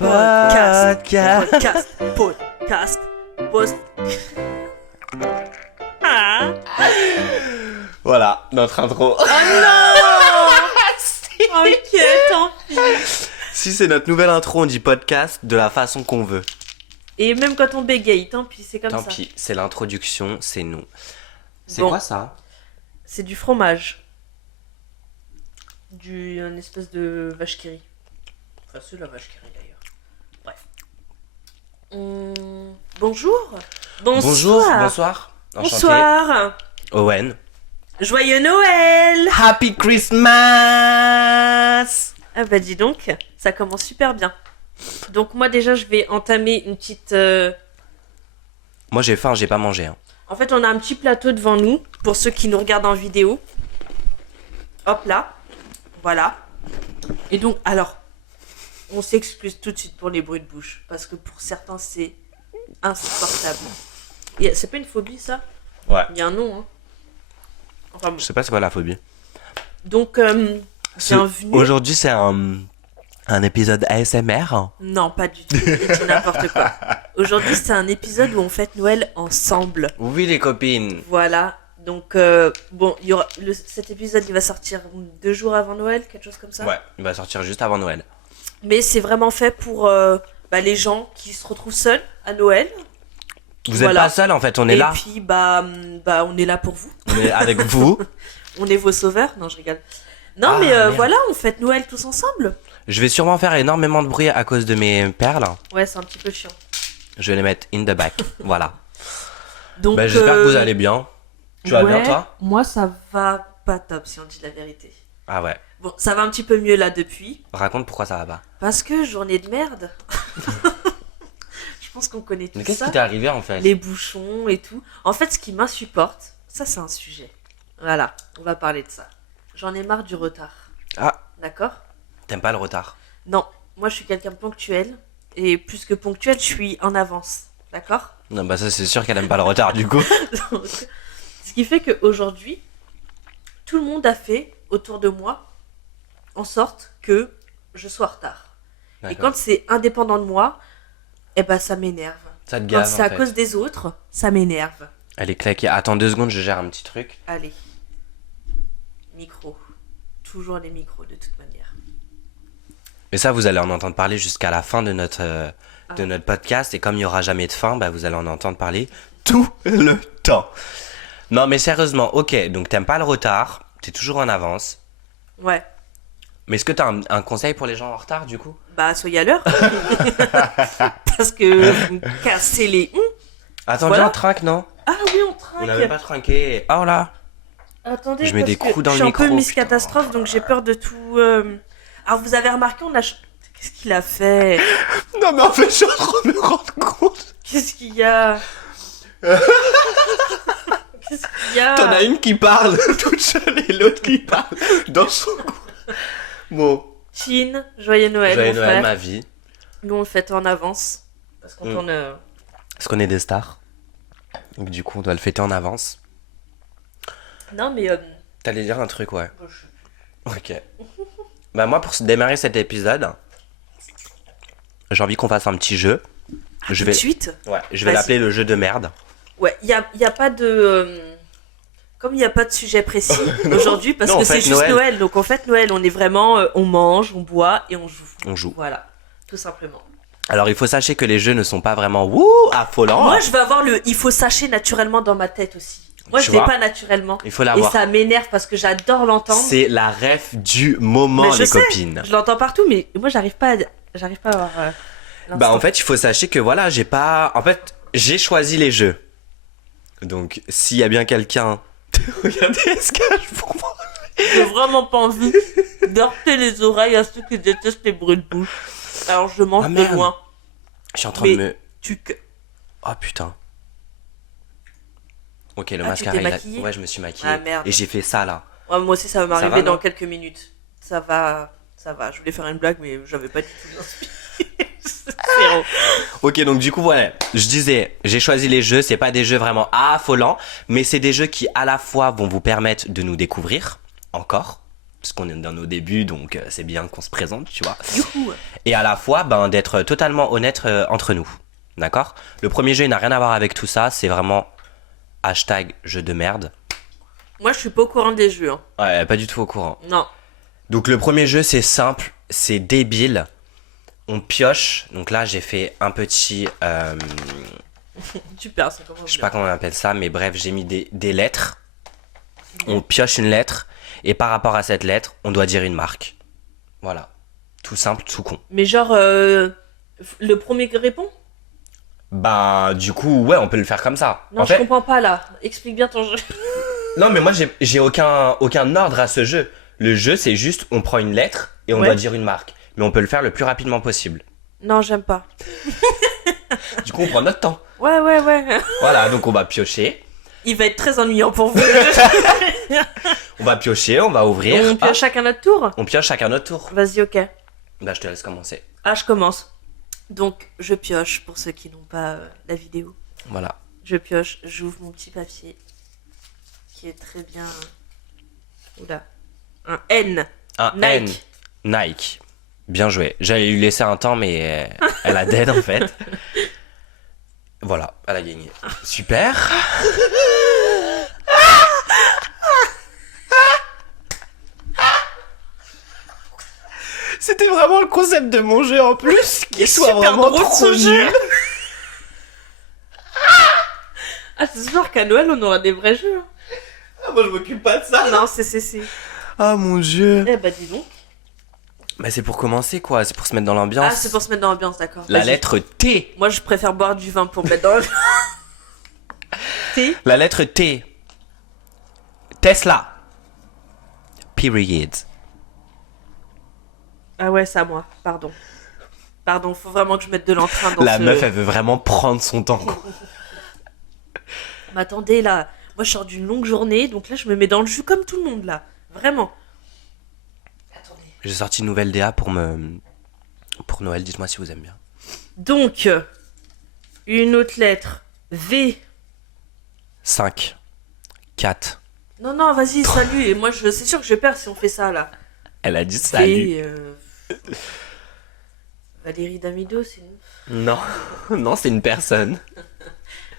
Podcast. Ah. Voilà, notre intro. Oh non. Ok, tant pis. Si c'est notre nouvelle intro, on dit podcast de la façon qu'on veut. Et même quand on bégaye, tant pis, c'est comme Tant ça. pis, c'est l'introduction, c'est nous. C'est Bon. quoi ça? C'est du fromage. Une espèce de vache qui rit. Enfin, c'est la vache qui rit d'ailleurs. Bref. Bonjour. Bonjour, bonsoir. Enchanté. Bonsoir. Owen. Joyeux Noël. Happy Christmas! Ah bah dis donc, ça commence super bien. Donc moi déjà je vais entamer une petite... Moi j'ai faim, j'ai pas mangé. Hein. En fait on a un petit plateau devant nous, pour ceux qui nous regardent en vidéo. Hop là, voilà. Et donc, alors, on s'excuse tout de suite pour les bruits de bouche, parce que pour certains c'est insupportable. C'est pas une phobie ça? Ouais. Il y a un nom, hein. Enfin bon. Je sais pas c'est quoi la phobie. Donc, bienvenue. Aujourd'hui c'est un épisode ASMR. Non, pas du tout, c'est n'importe quoi. Aujourd'hui c'est un épisode où on fête Noël ensemble. Oui les copines. Voilà, donc bon, il y aura cet épisode il va sortir 2 jours avant Noël, quelque chose comme ça. Ouais, il va sortir juste avant Noël. Mais c'est vraiment fait pour les gens qui se retrouvent seuls à Noël. Vous êtes pas seul en fait, on est là. Et puis on est là pour vous. On est avec vous. On est vos sauveurs. Non, je rigole. Non, mais merde. voilà, on fête Noël tous ensemble. Je vais sûrement faire énormément de bruit à cause de mes perles. Ouais, c'est un petit peu chiant. Je vais les mettre in the back. Voilà. Donc, J'espère que vous allez bien. Tu vas bien toi? Moi ça va pas top si on dit la vérité. Ah ouais. Bon, ça va un petit peu mieux là depuis. Raconte pourquoi ça va pas. Parce que journée de merde. Je pense qu'on connaît tout Mais qu'est-ce ça. qui t'est arrivé en fait? Les bouchons et tout. En fait, ce qui m'insupporte, ça c'est un sujet. Voilà, on va parler de ça. J'en ai marre du retard. Ah, D'accord? t'aimes pas le retard? Non, moi je suis quelqu'un de ponctuel. Et plus que ponctuel, je suis en avance. D'accord? Non, bah ça c'est sûr qu'elle aime pas le retard du coup. Donc, ce qui fait qu'aujourd'hui, tout le monde a fait autour de moi en sorte que je sois en retard. Et D'accord. quand c'est indépendant de moi, eh ben ça m'énerve. Ça te Quand gave c'est en à fait. cause des autres, ça m'énerve. Elle est claquée. Attends 2 secondes, je gère un petit truc. Allez. Micro. Toujours les micros de toute manière. Et ça vous allez en entendre parler jusqu'à la fin de notre podcast. Et comme il n'y aura jamais de fin, bah vous allez en entendre parler tout le temps. Non mais sérieusement, ok, donc t'aimes pas le retard, t'es toujours en avance. Ouais. Mais est-ce que t'as un conseil pour les gens en retard du coup? Bah, soyez à l'heure. Parce que vous me cassez les... Attends, Voilà. viens, on trinque, non? Ah oui, on trinque. On n'avait pas trinqué. Oh là. Attendez, Je mets parce des coups que dans le je suis un peu micro, Miss putain. Catastrophe, donc j'ai peur de tout... Alors, vous avez remarqué, on a... Qu'est-ce qu'il a fait? Non mais en fait, je suis en train de me rendre compte. Qu'est-ce qu'il y a? Qu'est-ce qu'il y a? T'en as une qui parle toute seule et l'autre qui parle dans son coin. Bon. Chin, joyeux Noël, Joyeux mon Noël, frère. ma vie. Nous, on le fête en avance. Parce qu'on tourne... Parce qu'on est des stars. Donc du coup, on doit le fêter en avance. Non, mais... T'allais dire un truc, ouais. bon, je- Ok. Bah moi, pour démarrer cet épisode, j'ai envie qu'on fasse un petit jeu. Je Tout vais, de suite. ouais, je vais Vas-y. l'appeler le jeu de merde. Ouais, il y a pas de... Comme il n'y a pas de sujet précis aujourd'hui, parce Non, on que c'est fête juste Noël. Noël. Donc en fait, Noël, on est vraiment... on mange, on boit et on joue. On joue. Voilà, tout simplement. Alors il faut sachez que les jeux ne sont pas vraiment affolants. Moi, je vais avoir le... Il faut sachez naturellement dans ma tête aussi. Moi, Tu je l'ai vois, pas naturellement. il faut Et l'avoir. ça m'énerve parce que j'adore l'entendre. C'est la ref du moment, Mais je les sais, copines. Je l'entends partout, mais moi, j'arrive pas à avoir... Bah en fait, il faut sachez que voilà, j'ai choisi les jeux. Donc s'il y a bien quelqu'un... Regardez, elle se cache pour moi. J'ai vraiment pas envie d'heurter les oreilles à ceux qui détestent les bruits de bouche. Alors, je mange Ah, de merde. loin. Je suis en train Mais de me... tu... Oh putain. Ok, le Ah, mascara, tu t'es il a... maquillée? Ouais, je me suis maquillée. Ah, merde. Et j'ai fait ça, là. Ouais, moi aussi, ça va Ça m'arriver va, dans non quelques minutes. Ça va. Je voulais faire une blague, mais j'avais pas du tout inspiré. Zéro. Ok, donc du coup, voilà. Je disais, j'ai choisi les jeux. C'est pas des jeux vraiment affolants, mais c'est des jeux qui, à la fois, vont vous permettre de nous découvrir, encore, parce qu'on est dans nos débuts, donc c'est bien qu'on se présente, tu vois. Youhou. Et à la fois, d'être totalement honnête entre nous. D'accord? Le premier jeu, il n'a rien à voir avec tout ça. C'est vraiment hashtag jeu de merde. Moi, je suis pas au courant des jeux. Hein. Ouais, pas du tout au courant. Non. Donc le premier jeu, c'est simple, c'est débile. On pioche. Donc là, j'ai fait un petit... Super, ça commence je sais pas comment on appelle ça, mais bref, j'ai mis des lettres. On pioche une lettre. Et par rapport à cette lettre, on doit dire une marque. Voilà. Tout simple, tout con. Mais genre, le premier qui répond? Bah, du coup, ouais, on peut le faire comme ça. Non, En je fait, comprends pas là. Explique bien ton jeu. non, mais moi, j'ai aucun ordre à ce jeu. Le jeu, c'est juste, on prend une lettre et on Ouais. doit dire une marque. Mais on peut le faire le plus rapidement possible. Non, j'aime pas. Du coup, on prend notre temps. Ouais, ouais, ouais. Voilà, donc on va piocher. Il va être très ennuyant pour vous. On va piocher, on va ouvrir. On pioche Hop, chacun notre tour? on pioche chacun notre tour. Vas-y, ok. Bah, je te laisse commencer. Ah, je commence. Donc, je pioche pour ceux qui n'ont pas la vidéo. Voilà. Je pioche, j'ouvre mon petit papier qui est très bien. Oula. Un N. Un Nike. N. Nike. Bien joué. J'allais lui laisser un temps, mais elle a dead en fait. Voilà, elle a gagné. Super. C'était vraiment le concept de mon jeu en plus, qu'il soit super vraiment drôle, trop ce jeu. nul. Ah, c'est sûr qu'à Noël, on aura des vrais jeux. Hein. Ah, moi je m'occupe pas de ça. Non, c'est. Ah mon dieu. Eh bah, dis donc. Bah c'est pour commencer quoi, c'est pour se mettre dans Ah, l'ambiance. c'est pour se mettre dans l'ambiance, d'accord. La Vas-y. lettre T. Moi, je préfère boire du vin pour me mettre dans l'ambiance. T. La lettre T. Tesla. Period. Ah ouais, c'est à moi. Pardon. Pardon, faut vraiment que je mette de l'entrain dans La ce... meuf, elle veut vraiment prendre son temps. Quoi. Mais attendez, là. Moi, je sors d'une longue journée, donc là, je me mets dans le jus comme tout le monde, là. Vraiment. Attendez. J'ai sorti une nouvelle DA pour Noël, dites-moi si vous aimez bien. Donc, une autre lettre. V. 5, 4. Non, non, vas-y, salut. Et moi, c'est sûr que je perds si on fait ça, là. Elle a dit salut. V. Valérie Damido, c'est une... Non, non, c'est une personne.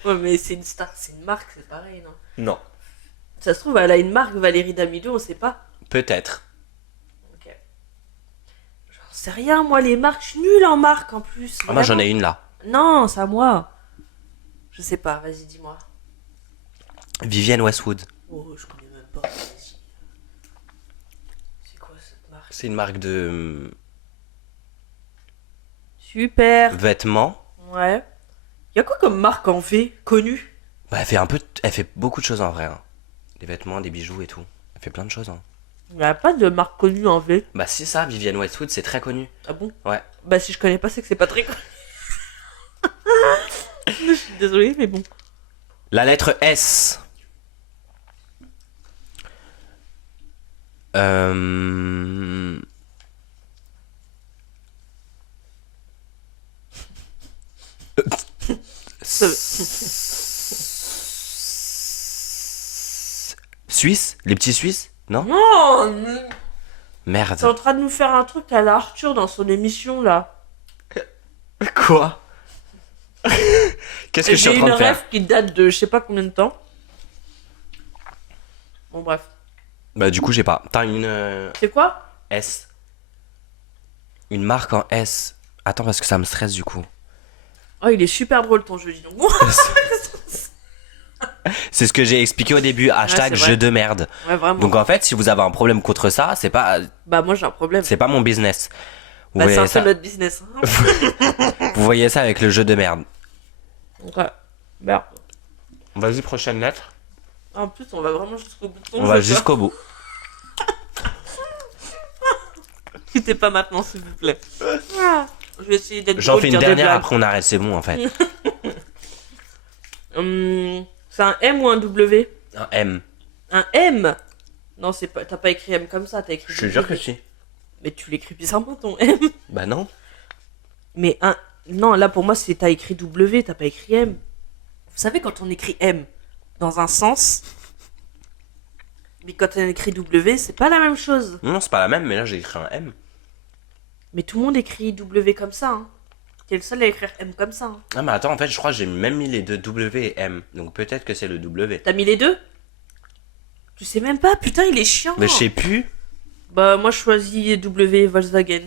Ouais, mais c'est une star, c'est une marque, c'est pareil, non? Non. Ça se trouve, elle a une marque, Valérie Damido, on sait pas. Peut-être. Ok. J'en sais rien, moi, les marques, je suis nulle en marque, en plus. Ah, moi j'en ai Vraiment. une là. Non, c'est à moi. Je sais pas, vas-y, dis-moi. Vivienne Westwood. Oh, je connais même pas, vas-y. C'est quoi cette marque? C'est une marque de Super. vêtements. Ouais. Y'a quoi comme marque en V, connue? Bah, elle fait beaucoup de choses en vrai. Hein. Des vêtements, des bijoux et tout. Elle fait plein de choses. Hein. Y'a pas de marque connue en V. Bah c'est ça, Vivienne Westwood, c'est très connu. Ah bon? Ouais. Bah si je connais pas, c'est que c'est pas très connu. Je suis désolée, mais bon. La lettre S. Suisse? Les petits Suisses? Non? Non! T'es Merde. en train de nous faire un truc à la Arthur dans son émission là. Quoi? Qu'est-ce que je suis en J'ai train une de faire? rêve qui date de je sais pas combien de temps. Bon bref. Bah du coup j'ai pas. T'as une C'est quoi? S. Une marque en S. Attends parce que ça me stresse du coup. Oh il est super drôle ton jeu dis donc. C'est ce que j'ai expliqué au début. Hashtag c'est vrai. jeu de merde. Ouais vraiment. Donc en fait si vous avez un problème contre ça, c'est pas Bah moi j'ai un problème. mon business. Vous, Bah c'est voyez un ça, peu notre business. Hein. vous voyez ça avec le jeu de merde. Ouais. Merde. Vas-y prochaine lettre. En plus on va vraiment jusqu'au bout de ton On jeu. va quoi. jusqu'au bout. Quittez pas maintenant s'il vous plaît. Ah, je vais essayer d'être J'en drôle, fais une dire des dernière blagues. après on arrête, c'est bon en fait. C'est un M ou un W? Un M. Un M? Non, c'est pas. T'as pas écrit M comme ça, t'as écrit. Je te jure W. que si. Mais tu l'écris bizarrement ton M. Bah non. Mais un. Non, là pour moi, c'est t'as écrit W, t'as pas écrit M. Vous savez, quand on écrit M dans un sens, Mais quand on écrit W, c'est pas la même chose. Non, c'est pas la même, mais là j'ai écrit un M. Mais tout le monde écrit W comme ça. Hein. T'es le seul à écrire M comme ça. Hein. Ah, mais attends, en fait, je crois que j'ai même mis les deux W et M. Donc peut-être que c'est le W. T'as mis les deux? Tu sais même pas, putain, il est chiant. Mais je sais plus. Bah, moi, je choisis W Volkswagen.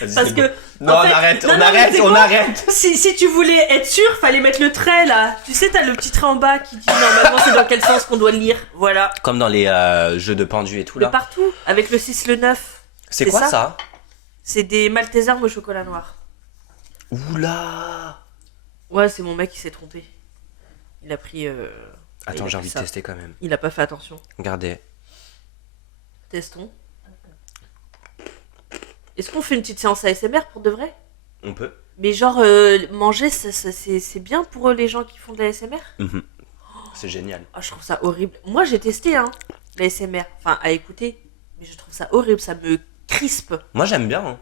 Vas-y, Parce c'est que. bon. Non, en fait- on non, mais arrête, c'est on quoi arrête. Si tu voulais être sûr, fallait mettre le trait là. Tu sais, t'as le petit trait en bas qui dit normalement c'est dans quel sens qu'on doit lire. Voilà. Comme dans les jeux de pendu et tout Le là. partout, avec le 6, le 9. C'est quoi ça? C'est des Maltesers au chocolat noir. Oula. Ouais, c'est mon mec qui s'est trompé. Il a pris. il Attends, a j'ai pris envie de ça. tester quand même. Il a pas fait attention. Regardez. Testons. Est-ce qu'on fait une petite séance ASMR pour de vrai? On peut. Mais genre, manger, c'est bien pour les gens qui font de l'ASMR? Mhm. C'est génial. Ah, je trouve ça horrible. Moi, j'ai testé, hein, l'ASMR. Enfin, à écouter. Mais je trouve ça horrible, ça me crispe. Moi j'aime bien. Hein.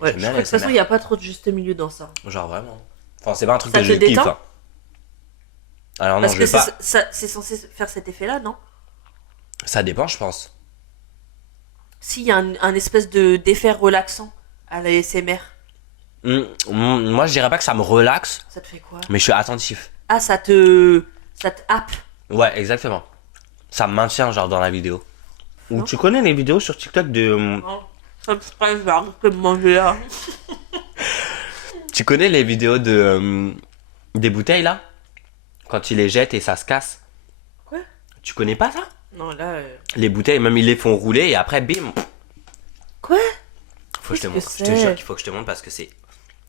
Ouais, J'aime je bien crois que de toute façon, il n'y a pas trop de juste milieu dans ça. Genre vraiment. Enfin, c'est pas un truc Ça que te je kiffe. détend Hein. Alors non, Parce je que vais pas. c'est censé faire cet effet-là, non? Ça dépend, je pense. S'il y a un espèce d'effet relaxant à l'ASMR, Moi je dirais pas que ça me relaxe, ça te fait quoi? mais je suis attentif. Ah, ça te happe. Ouais, exactement. Ça me maintient genre dans la vidéo. Ou Non. tu connais les vidéos sur TikTok de. Non, ça me stresse, je vais arrêter de manger là. Tu connais les vidéos de des bouteilles là? Quand ils les jettent et ça se casse. Quoi? Tu connais pas ça? Non, là. Les bouteilles, même ils les font rouler et après bim. Quoi? Faut que je te Qu'est-ce montre. que Je te c'est jure qu'il faut que je te montre parce que c'est.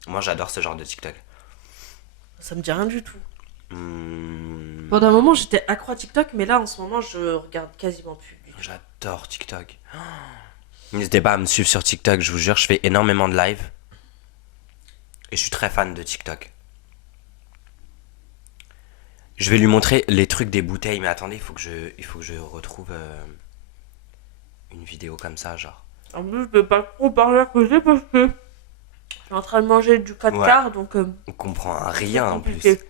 Moi j'adore ce genre de TikTok. Ça me dit rien du tout. Hmm, Pendant un moment, j'étais accro à TikTok, mais là, en ce moment, je regarde quasiment plus. J'adore TikTok. N'hésitez pas à me suivre sur TikTok, je vous jure, je fais énormément de live. Et je suis très fan de TikTok. Je vais lui montrer les trucs des bouteilles, mais attendez, il faut que je retrouve une vidéo comme ça, genre. En plus, je peux pas trop parler à côté parce que je suis en train de manger du 4 Ouais. quarts, donc. On comprend rien en compliqué. plus.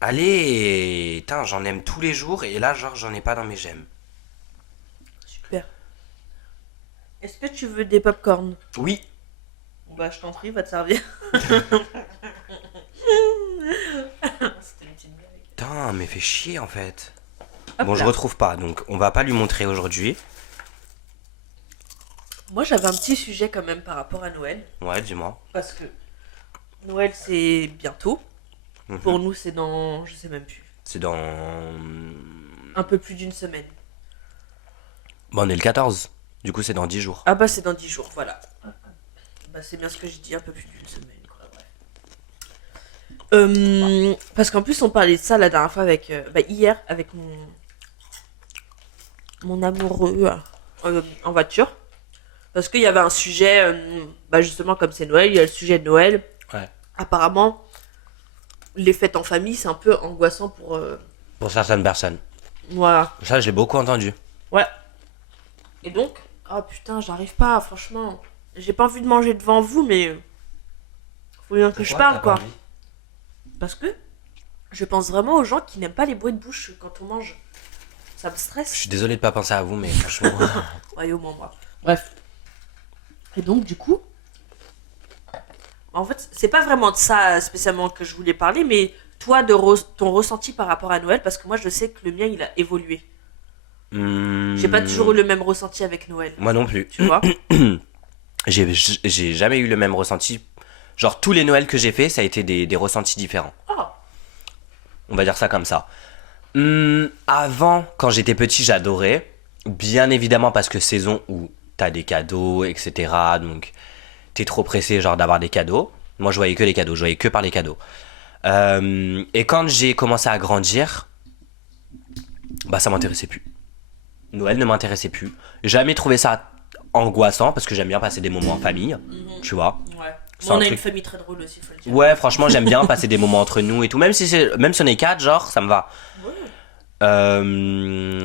Allez, putain, j'en aime tous les jours et là, genre, j'en ai pas dans mes j'aime. Super. Est-ce que tu veux des popcorn? Oui. Bah, je t'en prie, va te servir. C'était une petite blague. Putain, mais fait chier en fait. Hop Bon, je là. retrouve pas, donc on va pas lui montrer aujourd'hui. Moi, j'avais un petit sujet quand même par rapport à Noël. Ouais, dis-moi. Parce que Noël, c'est bientôt. Mhm. Pour nous, c'est dans. Je sais même plus. C'est dans. Un peu plus d'une semaine. Bon, on est le 14. Du coup, c'est dans 10 jours. Ah bah, c'est dans 10 jours, voilà. Bah, c'est bien ce que j'ai dit, un peu plus d'une semaine, quoi. Bref. Parce qu'en plus, on parlait de ça la dernière fois avec. Bah, hier, avec mon amoureux en voiture. Parce qu'il y avait un sujet. Bah, justement, comme c'est Noël, il y a le sujet de Noël. Ouais. Apparemment, les fêtes en famille, c'est un peu angoissant pour. Pour certaines personnes. Voilà. Ça, je l'ai beaucoup entendu. Ouais. Et donc, oh putain, j'arrive pas, franchement. J'ai pas envie de manger devant vous, mais. Faut bien que je parle, quoi. Parce que je pense vraiment aux gens qui n'aiment pas les bruits de bouche quand on mange. Ça me Je stresse. suis désolé de pas penser à vous, mais franchement. Ouais, au moins moi. Bref. Et donc, du coup. En fait, c'est pas vraiment de ça spécialement que je voulais parler, mais toi, ton ressenti par rapport à Noël, parce que moi, je sais que le mien, il a évolué. J'ai pas toujours eu le même ressenti avec Noël. Moi non plus. Tu vois? J'ai jamais eu le même ressenti. Genre, tous les Noëls que j'ai fait, ça a été des ressentis différents. Oh. On va dire ça comme ça. Avant, quand j'étais petit, j'adorais. Bien évidemment, parce que saison où t'as des cadeaux, etc. Donc, t'es trop pressé, genre, d'avoir des cadeaux. Moi, je voyais que les cadeaux. Je voyais que par les cadeaux. Et quand j'ai commencé à grandir, bah, ça m'intéressait plus. Noël ne m'intéressait plus. Jamais trouvé ça angoissant, parce que j'aime bien passer des moments en famille. Tu vois. Ouais. C'est Bon, on un a une truc- famille très drôle aussi, faut le dire. Ouais, franchement, j'aime bien passer des moments entre nous et tout. Même si on est quatre, genre, ça me va.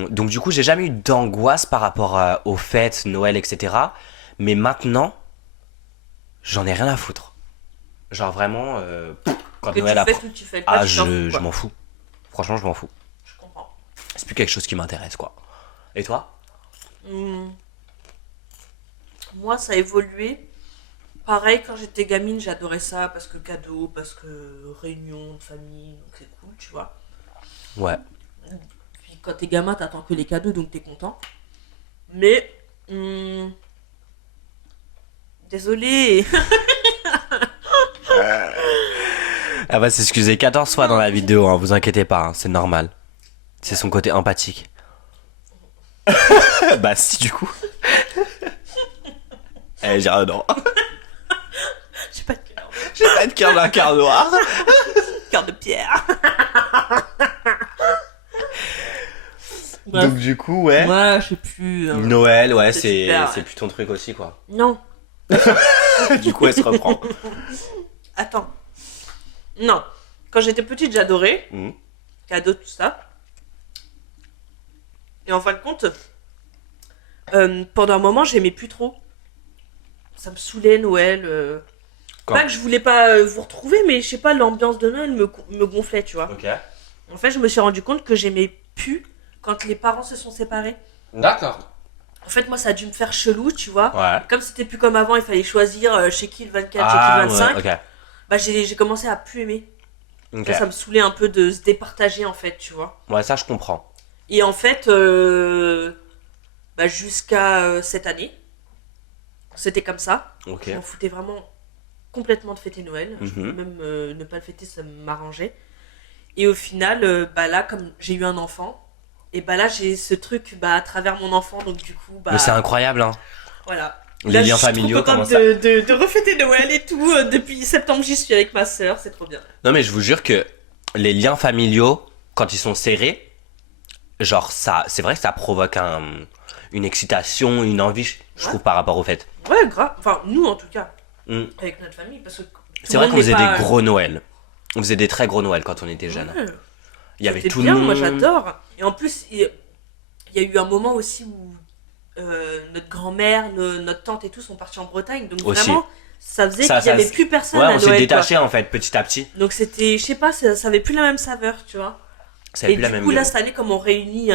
Donc du coup, j'ai jamais eu d'angoisse par rapport aux fêtes, Noël, etc. Mais maintenant, j'en ai rien à foutre. Genre vraiment, quand Que Noël tu approche, fais ou tu fais pas, tu t'en fous, je quoi. m'en fous. Franchement, je m'en fous. Je comprends. C'est plus quelque chose qui m'intéresse, quoi. Et toi? Moi, ça a évolué. Pareil, quand j'étais gamine, j'adorais ça parce que cadeau, parce que réunion de famille, donc c'est cool, tu vois. Ouais. Puis quand t'es gamin, t'attends que les cadeaux, donc t'es content. Mais, désolé. Elle va s'excuser 14 fois dans la vidéo, hein, vous inquiétez pas, hein, c'est normal. C'est son côté empathique. Bah si, du coup. Elle dit non. J'ai pas de cœur. J'ai pas de cœur d'un cœur noir. Cœur de pierre. Bref. Donc du coup, ouais. Moi, je sais plus. Noël, ouais, c'est c'est super, ouais. c'est plus ton truc aussi, quoi. Non. Du coup, elle se reprend. Attends. Non. Quand j'étais petite, j'adorais. Mhm. Cadeaux, tout ça. Et en fin de compte, pendant un moment, j'aimais plus trop. Ça me saoulait Noël. Quand Pas que je voulais pas vous retrouver, mais je sais pas, l'ambiance de Noël me gonflait, tu vois. Ok. En fait, je me suis rendu compte que j'aimais plus quand les parents se sont séparés. D'accord. En fait, moi, ça a dû me faire chelou, tu vois. Ouais. Comme c'était plus comme avant, il fallait choisir chez qui le 24, Ah, chez qui le 25. ouais, ok. Bah, j'ai commencé à plus aimer. Ok. Ça me saoulait un peu de se départager, en fait, tu vois. Ouais, ça, je comprends. Et en fait, bah, jusqu'à cette année, c'était comme ça. Ok. Je m'en foutais vraiment complètement de fêter Noël. Je Mhm. pouvais même ne pas le fêter, ça m'arrangeait. Et au final, bah là, comme j'ai eu un enfant, et bah là, j'ai ce truc bah, à travers mon enfant, donc du coup, bah Mais c'est incroyable, hein. voilà. Les Là, liens je suis familiaux, trop comment contente ça... de refêter Noël et tout. Depuis septembre, j'y suis avec ma soeur, c'est trop bien. Non, mais je vous jure que les liens familiaux, quand ils sont serrés, genre, ça, c'est vrai que ça provoque une excitation, une envie, je trouve, par rapport au fait. Ouais, grave. Enfin, nous en tout cas, Mm. avec notre famille, parce que. tout C'est le vrai monde qu'on n'est faisait pas- des gros Noëls. On faisait des très gros Noëls quand on était jeunes. Ouais. Il y avait C'était tout bien, le monde. moi j'adore. Et en plus, il y a eu un moment aussi où notre grand-mère, notre tante et tout sont partis en Bretagne. Donc Aussi. vraiment, ça faisait Ça, qu'il n'y ça- avait plus personne Ouais, à on Noël. s'est quoi. détaché en fait, petit à petit. Donc c'était, je sais pas, ça avait plus la même saveur, tu vois. Ça avait Et plus la du même coup, là, gueule. cette année, comme on réunit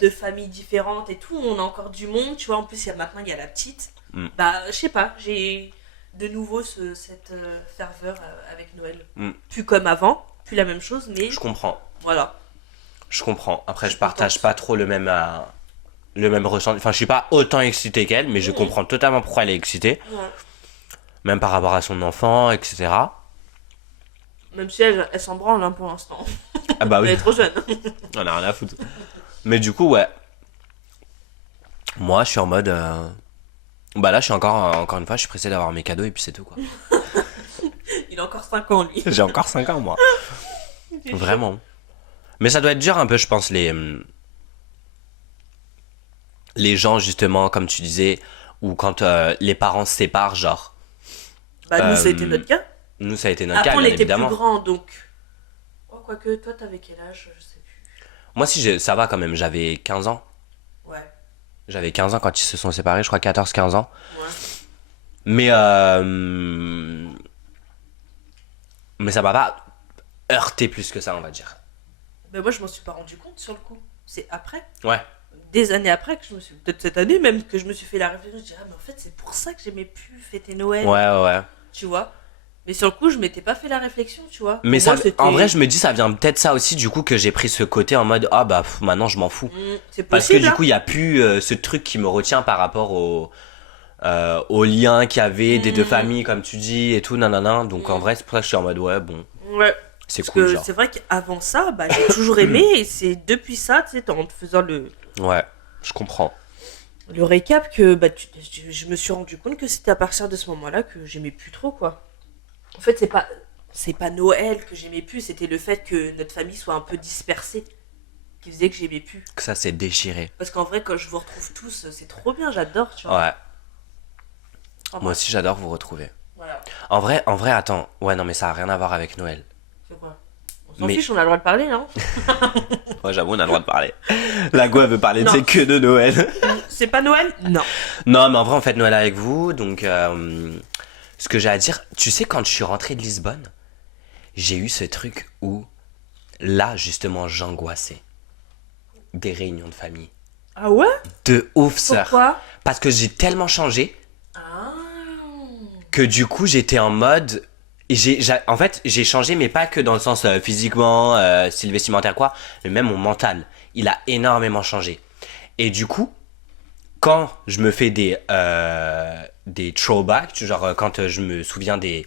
deux familles différentes et tout, on a encore du monde, tu vois. En plus, maintenant, il y a la petite. Mm. Bah, je sais pas, j'ai de nouveau cette ferveur avec Noël. Mm. Plus comme avant, plus la même chose, mais Je comprends. voilà. Je comprends. Après, Je je suis partage contente. pas trop le même ressenti. Enfin, je suis pas autant excité qu'elle, mais je Mhm. comprends totalement pourquoi elle est excitée. Ouais. Même par rapport à son enfant, etc. Même si elle s'en branle hein, pour l'instant. Ah bah Elle oui, est trop jeune. on a rien à foutre. Mais du coup, ouais. Moi, je suis en mode. Bah là, je suis encore une fois, je suis pressé d'avoir mes cadeaux et puis c'est tout, quoi. Il a encore 5 ans, lui. J'ai encore 5 ans, moi. Vraiment. Mais ça doit être dur un peu, je pense, les gens, justement, comme tu disais, ou quand les parents se séparent, genre. Bah, nous, ça a été notre cas. Nous, ça a été notre Après, cas, on bien était évidemment. plus grands, donc. Oh, quoique, toi, t'avais quel âge? Je sais plus. Moi, si, ça va quand même, j'avais 15 ans. Ouais. J'avais 15 ans quand ils se sont séparés, je crois 14-15 ans. Ouais. Mais ça m'a pas heurté plus que ça, on va dire. Mais moi, je m'en suis pas rendu compte sur le coup. C'est après, Ouais. des années après, que je me suis. Peut-être cette année même, que je me suis fait la réflexion. Je dirais, mais en fait, c'est pour ça que j'aimais plus fêter Noël. Ouais. Tu vois. Mais sur le coup, je m'étais pas fait la réflexion, tu vois. Mais Pour ça, moi, c'était- en vrai, je me dis, ça vient peut-être ça aussi, du coup, que j'ai pris ce côté en mode, ah bah, maintenant, je m'en fous. C'est Parce que possible. du coup, il y a plus ce truc qui me retient par rapport au lien qu'il y avait des deux familles, comme tu dis, et tout, nanana. Donc en vrai, c'est pour ça que je suis en mode, ouais, bon, Ouais. c'est Parce cool, que genre. c'est vrai qu'avant ça, bah, j'ai toujours aimé. Et c'est depuis ça, tu sais, en te faisant Ouais, je comprends. le récap que bah, je me suis rendu compte que c'était à partir de ce moment-là que j'aimais plus trop, quoi. En fait, c'est pas Noël que j'aimais plus, c'était le fait que notre famille soit un peu dispersée qui faisait que j'aimais plus. Que ça s'est déchiré. Parce qu'en vrai, quand je vous retrouve tous, c'est trop bien, j'adore, tu vois. Ouais, Enfin, moi aussi, j'adore vous retrouver. Voilà. En vrai, attends. Ouais, non, mais ça a rien à voir avec Noël. C'est quoi? On s'en Mais- fiche, on a le droit de parler, hein. Ouais, j'avoue, on a le droit de parler. La go, elle veut parler, Non. tu sais, que de Noël. C'est pas Noël? Non. Non, mais en vrai, on fête Noël avec vous, donc ce que j'ai à dire, tu sais, quand je suis rentré de Lisbonne, j'ai eu ce truc où là, justement, j'angoissais. Des réunions de famille. Ah ouais? De ouf, sœur. Pourquoi? Parce que j'ai tellement changé Ah. que du coup, j'étais en mode... En fait, j'ai changé, mais pas que dans le sens physiquement, style vestimentaire, quoi, mais même mon mental. Il a énormément changé. Et du coup, quand je me fais des throwbacks, genre quand je me souviens des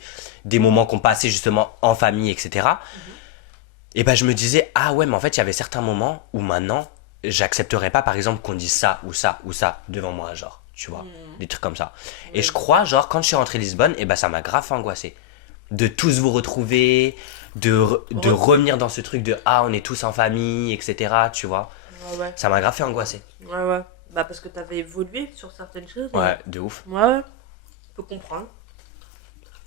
moments qu'on passait justement en famille, etc., et ben je me disais, ah ouais, mais en fait, il y avait certains moments où maintenant, j'accepterais pas, par exemple, qu'on dise ça ou ça ou ça devant moi, genre, tu vois, des trucs comme ça. Et je crois, genre, quand je suis rentré à Lisbonne, et ben ça m'a grave angoissé. De tous vous retrouver, de revenir dans ce truc de, ah, on est tous en famille, etc., tu vois. Ouais. Ça m'a grave fait angoisser. Ouais. Bah parce que t'avais évolué sur certaines choses. Ouais, de ouf. Ouais. Faut comprendre.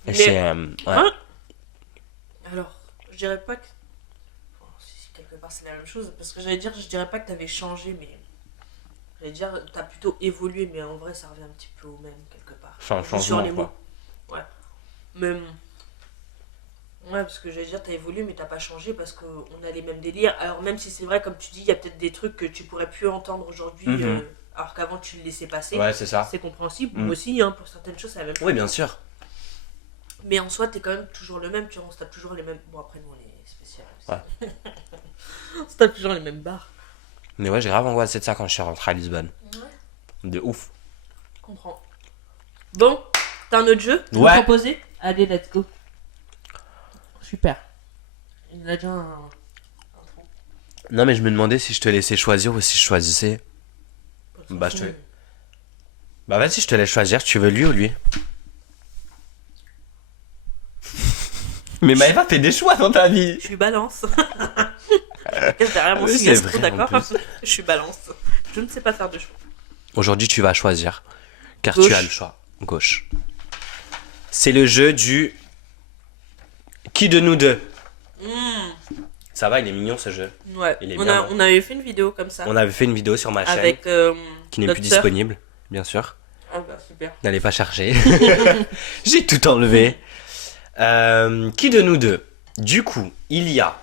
Et Mais- c'est, ouais. Hein? Alors, je dirais pas que... Bon, si quelque part c'est la même chose, parce que je dirais pas que t'avais changé, mais... J'allais dire, t'as plutôt évolué, mais en vrai ça revient un petit peu au même, quelque part. C'est un Sur changement, les mots. quoi. Ouais. Mais... Ouais, parce que j'allais dire, t'as évolué, mais t'as pas changé parce qu'on a les mêmes délires. Alors, même si c'est vrai, comme tu dis, il y a peut-être des trucs que tu pourrais plus entendre aujourd'hui, Mhm. alors qu'avant tu le laissais passer. Ouais, c'est ça. C'est compréhensible. Mm. Moi aussi, hein, pour certaines choses, c'est la même chose. Oui, bien sûr. Mais en soi, t'es quand même toujours le même, tu vois, on se tape toujours les mêmes. Bon, après, nous, on est spécial aussi. Ouais. On se tape toujours les mêmes barres. Mais ouais, j'ai grave angoissé de ça quand je suis rentré à Lisbonne. Ouais, De ouf. je comprends. Bon, t'as un autre jeu à nous Ouais. proposer? Allez, let's go. Super. Il y en a déjà un. Non, mais je me demandais si je te laissais choisir ou si je choisissais. Bah, je te- Bah, vas-y, je te laisse choisir. Tu veux lui ou lui? Mais Maëva fait des choix dans ta vie. Je suis balance. Cache derrière mon Oui, signe c'est astro, vrai, en d'accord? plus. Je suis balance. Je ne sais pas faire de choix. Aujourd'hui, tu vas choisir. Car Gauche. tu as le choix. Gauche. C'est le jeu du. Qui de nous deux? Ça va, il est mignon ce jeu. Ouais. Il est On, bien, ouais. on avait fait une vidéo comme ça. On avait fait une vidéo sur ma chaîne Avec qui n'est notre plus sœur. disponible, bien sûr. Ah bah super. N'allez pas chercher. J'ai tout enlevé. Qui de nous deux? Du coup, il y a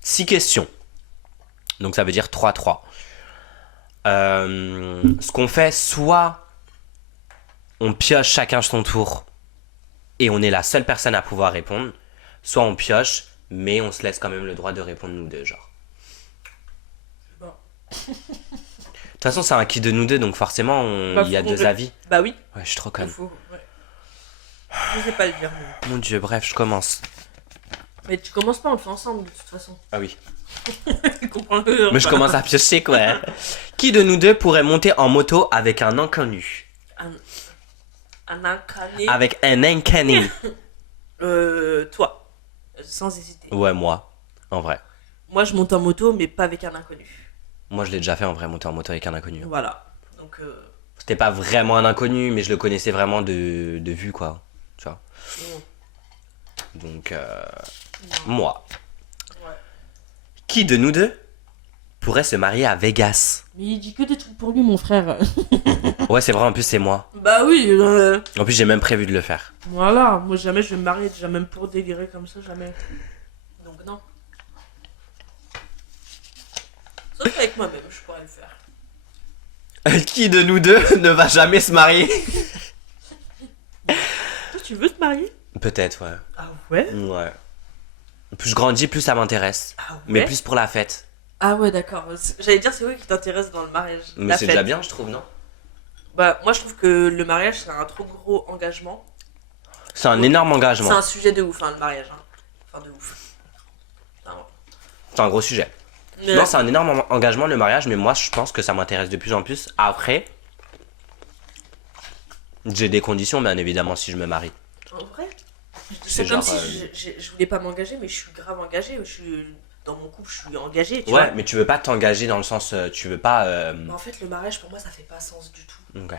6 questions. Donc ça veut dire 3-3. Ce qu'on fait, soit on pioche chacun son tour et on est la seule personne à pouvoir répondre, soit on pioche mais on se laisse quand même le droit de répondre nous deux, genre. Bon. De toute façon, c'est un qui de nous deux, donc forcément, Bah, il y a faut deux qu'on- avis. Bah oui. Ouais, je suis trop Il conne. faut. Ouais. Je sais pas le dire. Mon dieu, bref, je commence. Mais tu commences pas, on le fait ensemble de toute façon. Ah oui. Tu comprends le. Mais je commence à piocher, quoi. Qui de nous deux pourrait monter en moto avec un inconnu? Un incarné. Avec un inconnu. Toi. Sans hésiter. Ouais, moi. En vrai. Moi, je monte en moto, mais pas avec un inconnu. Moi, je l'ai déjà fait en vrai, monter en moto avec un inconnu. Voilà. Donc, C'était pas vraiment un inconnu, mais je le connaissais vraiment de vue, quoi. Tu vois. non. Donc, Non. moi. Ouais. Qui de nous deux pourrait se marier à Vegas? Mais il dit que des trucs pour lui, mon frère. Ouais, c'est vrai, en plus, c'est moi. Bah oui. En plus, j'ai même prévu de le faire. Voilà. Moi, jamais je vais me marier, déjà même pour délirer comme ça, jamais. Donc, non. Sauf avec moi-même, je pourrais le faire. Qui de nous deux ne va jamais se marier? Toi, tu veux te marier? Peut-être, ouais. Ah ouais? Ouais. Plus je grandis, plus ça m'intéresse. Ah ouais? Mais plus pour la fête. Ah ouais, d'accord. J'allais dire, c'est quoi qui t'intéresse dans le mariage? Mais La c'est fête. déjà bien, je trouve, non? Bah, moi, je trouve que le mariage, c'est un trop gros engagement. C'est un énorme C'est engagement. un sujet de ouf, hein, le mariage. Hein. Enfin, de ouf. Vraiment. C'est un gros sujet. Mais- Non, c'est un énorme engagement, le mariage, mais moi, je pense que ça m'intéresse de plus en plus. Après, j'ai des conditions, bien évidemment, si je me marie. En vrai, C'est c'est comme genre, si je voulais pas m'engager, mais je suis grave engagée. Je suis dans mon couple, je suis engagée. Tu Ouais, vois. mais tu veux pas t'engager dans le sens, tu veux pas. Mais en fait, le mariage pour moi, ça fait pas sens du tout. Ok.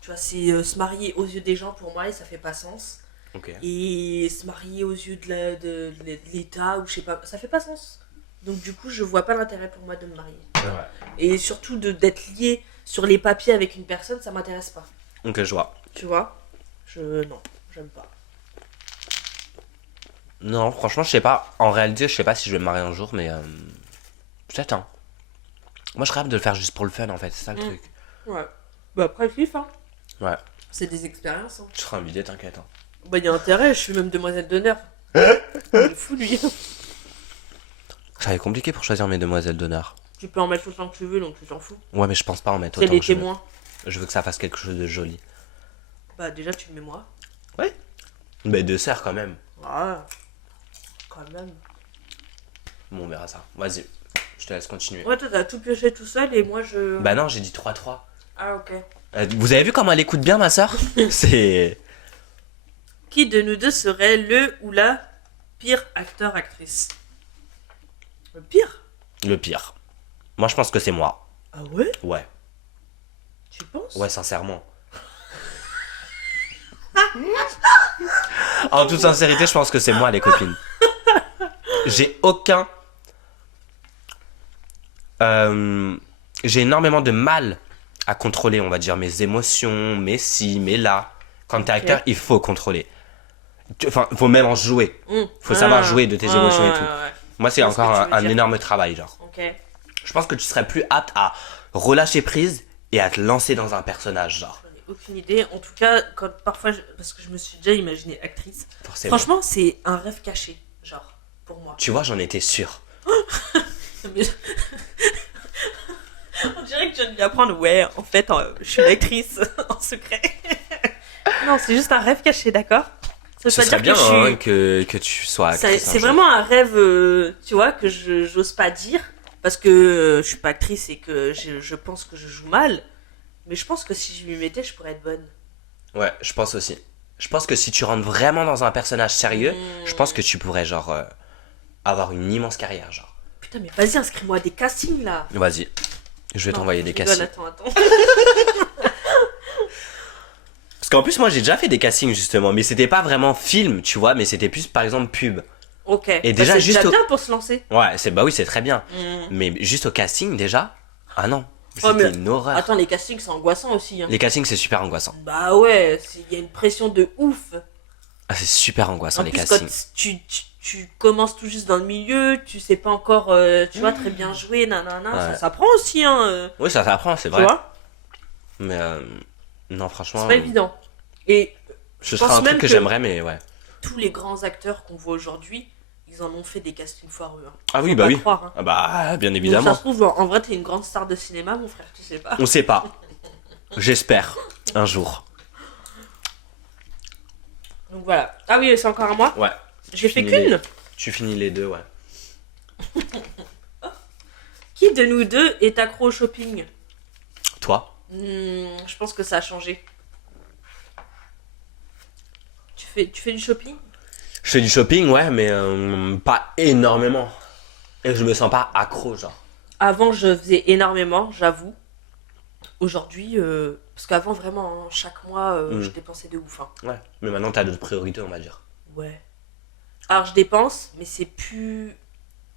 Tu vois, c'est se marier aux yeux des gens pour moi, et ça fait pas sens. Ok. Et se marier aux yeux de l'État ou je sais pas, ça fait pas sens. Donc du coup, je vois pas l'intérêt pour moi de me marier. Et surtout d'être lié sur les papiers avec une personne, ça m'intéresse pas. Ok, je vois. Tu vois? Non, j'aime pas. Non, franchement, je sais pas. En réalité, je sais pas si je vais me marier un jour, mais peut-être, hein. Moi, je rêve de le faire juste pour le fun, en fait. C'est ça le truc. Ouais. Bah après, kiffe, hein. Ouais. C'est des expériences, hein. Tu seras invité, t'inquiète. Hein. Bah, il y a intérêt, je suis même demoiselle d'honneur. Il est fou, lui. Ça va être compliqué pour choisir mes demoiselles d'honneur. Tu peux en mettre autant que tu veux, donc tu t'en fous. Ouais, mais je pense pas en mettre C'est autant les que je veux. témoins. Je veux que ça fasse quelque chose de joli. Bah, déjà, tu le mets moi. Ouais. Mais deux serres quand même. Ah, quand même. Bon, on verra ça. Vas-y, je te laisse continuer. Ouais, toi, t'as tout pioché tout seul et moi, je. Bah non, j'ai dit 3-3. Ah, ok. Vous avez vu comment elle écoute bien, ma soeur? C'est... Qui de nous deux serait le ou la pire acteur-actrice? Le pire? le pire. Moi, je pense que c'est moi. Ah ouais? Ouais. Tu penses? Ouais, sincèrement. En toute sincérité, je pense que c'est moi, les copines. J'ai aucun... j'ai énormément de mal à contrôler, on va dire, mes émotions, mes si, mes là. Quand t'es acteur, il faut contrôler. Enfin, faut même en jouer. Faut savoir jouer de tes émotions et tout. Ouais. Moi, c'est Je vois encore ce que tu veux un dire. énorme travail, genre. Ok. Je pense que tu serais plus apte à relâcher prise et à te lancer dans un personnage, genre. J'en ai aucune idée. En tout cas, quand parfois, parce que je me suis déjà imaginée actrice. Forcément. Franchement, c'est un rêve caché, genre, pour moi. Tu vois, j'en étais sûr. Mais- On dirait que je viens de lui apprendre, ouais, en fait, je suis une actrice en secret. Non, c'est juste un rêve caché, d'accord? Ça veut Ce pas serait dire bien que je suis... hein, que tu sois Ça- actrice. C'est vraiment un rêve, tu vois, que j'ose pas dire parce que je suis pas actrice et que je pense que je joue mal. Mais je pense que si je m'y mettais, je pourrais être bonne. Ouais, je pense aussi. Je pense que si tu rentres vraiment dans un personnage sérieux, je pense que tu pourrais, genre, avoir une immense carrière, genre. Putain, mais vas-y, inscris-moi à des castings là. Vas-y, je vais Non, t'envoyer je des rigole, castings. Attends. Parce qu'en plus, moi, j'ai déjà fait des castings, justement. Mais c'était pas vraiment film, tu vois, mais c'était plus, par exemple, pub. Ok. Et Bah, déjà, c'est juste déjà au- bien pour se lancer. Ouais, bah oui, c'est très bien. Mm. Mais juste au casting, déjà, ah non. Ouais, C'était mais- une horreur. Attends, les castings, c'est angoissant aussi. Hein. Les castings, c'est super angoissant. Bah ouais, il y a une pression de ouf. Ah, c'est super angoissant, En les plus, castings. quand tu commences tout juste dans le milieu, tu sais pas encore, tu vois, très bien jouer, nanana, Ouais. ça s'apprend aussi, hein. Oui, ça s'apprend, c'est Tu vrai. vois, Mais non, franchement, c'est pas évident. Et ce je serait pense un truc même que que- j'aimerais, mais ouais. tous les grands acteurs qu'on voit aujourd'hui, ils en ont fait des castings foireux. Hein. Ah oui, Faut bah pas oui. croire, hein. Ah bah, bien Donc, évidemment. ça se trouve, en vrai, t'es une grande star de cinéma, mon frère, tu sais pas. On sait pas. J'espère. Un jour. Donc voilà. Ah oui, c'est encore à moi. Ouais. J'ai fait finis qu'une. Tu finis les deux, ouais. Qui de nous deux est accro au shopping? Toi? Je pense que ça a changé. Tu fais du shopping? Je fais du shopping, ouais, mais pas énormément. Et je me sens pas accro, genre. Avant, je faisais énormément, j'avoue. Aujourd'hui, parce qu'avant, vraiment, hein, chaque mois, je dépensais de ouf. Hein. Ouais. Mais maintenant, t'as d'autres priorités, on va dire. Ouais. Alors, je dépense, mais c'est plus...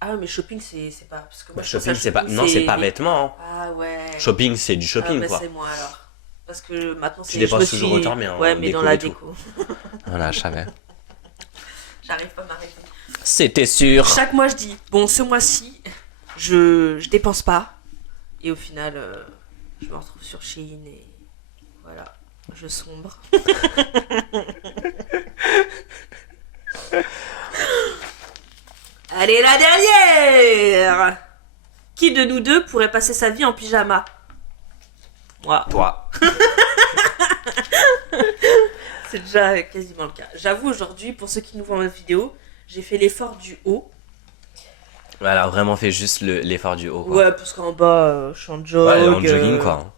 Ah, mais shopping, c'est pas... Parce que moi, Bah, je pense shopping, à c'est pas... Non, c'est pas les- vêtements. Hein. Ah ouais. Shopping, c'est du shopping, ah, bah, quoi. c'est moi, alors. Parce que maintenant, c'est... dépenses je me toujours suis- autant, mais en Ouais, mais déco dans la et tout. déco. Voilà, je savais. J'arrive pas à m'arrêter. C'était sûr. Chaque mois, je dis, bon, ce mois-ci, je dépense pas. Et au final, je me retrouve sur Shein et voilà, je sombre. Allez, la dernière! Qui de nous deux pourrait passer sa vie en pyjama? Moi. Toi. C'est déjà quasiment le cas. J'avoue, aujourd'hui, pour ceux qui nous voient en vidéo, j'ai fait l'effort du haut. Alors, vraiment, fais juste l'effort du haut, quoi. Ouais, parce qu'en bas, je suis en jog. Ouais, elle est en jogging, quoi.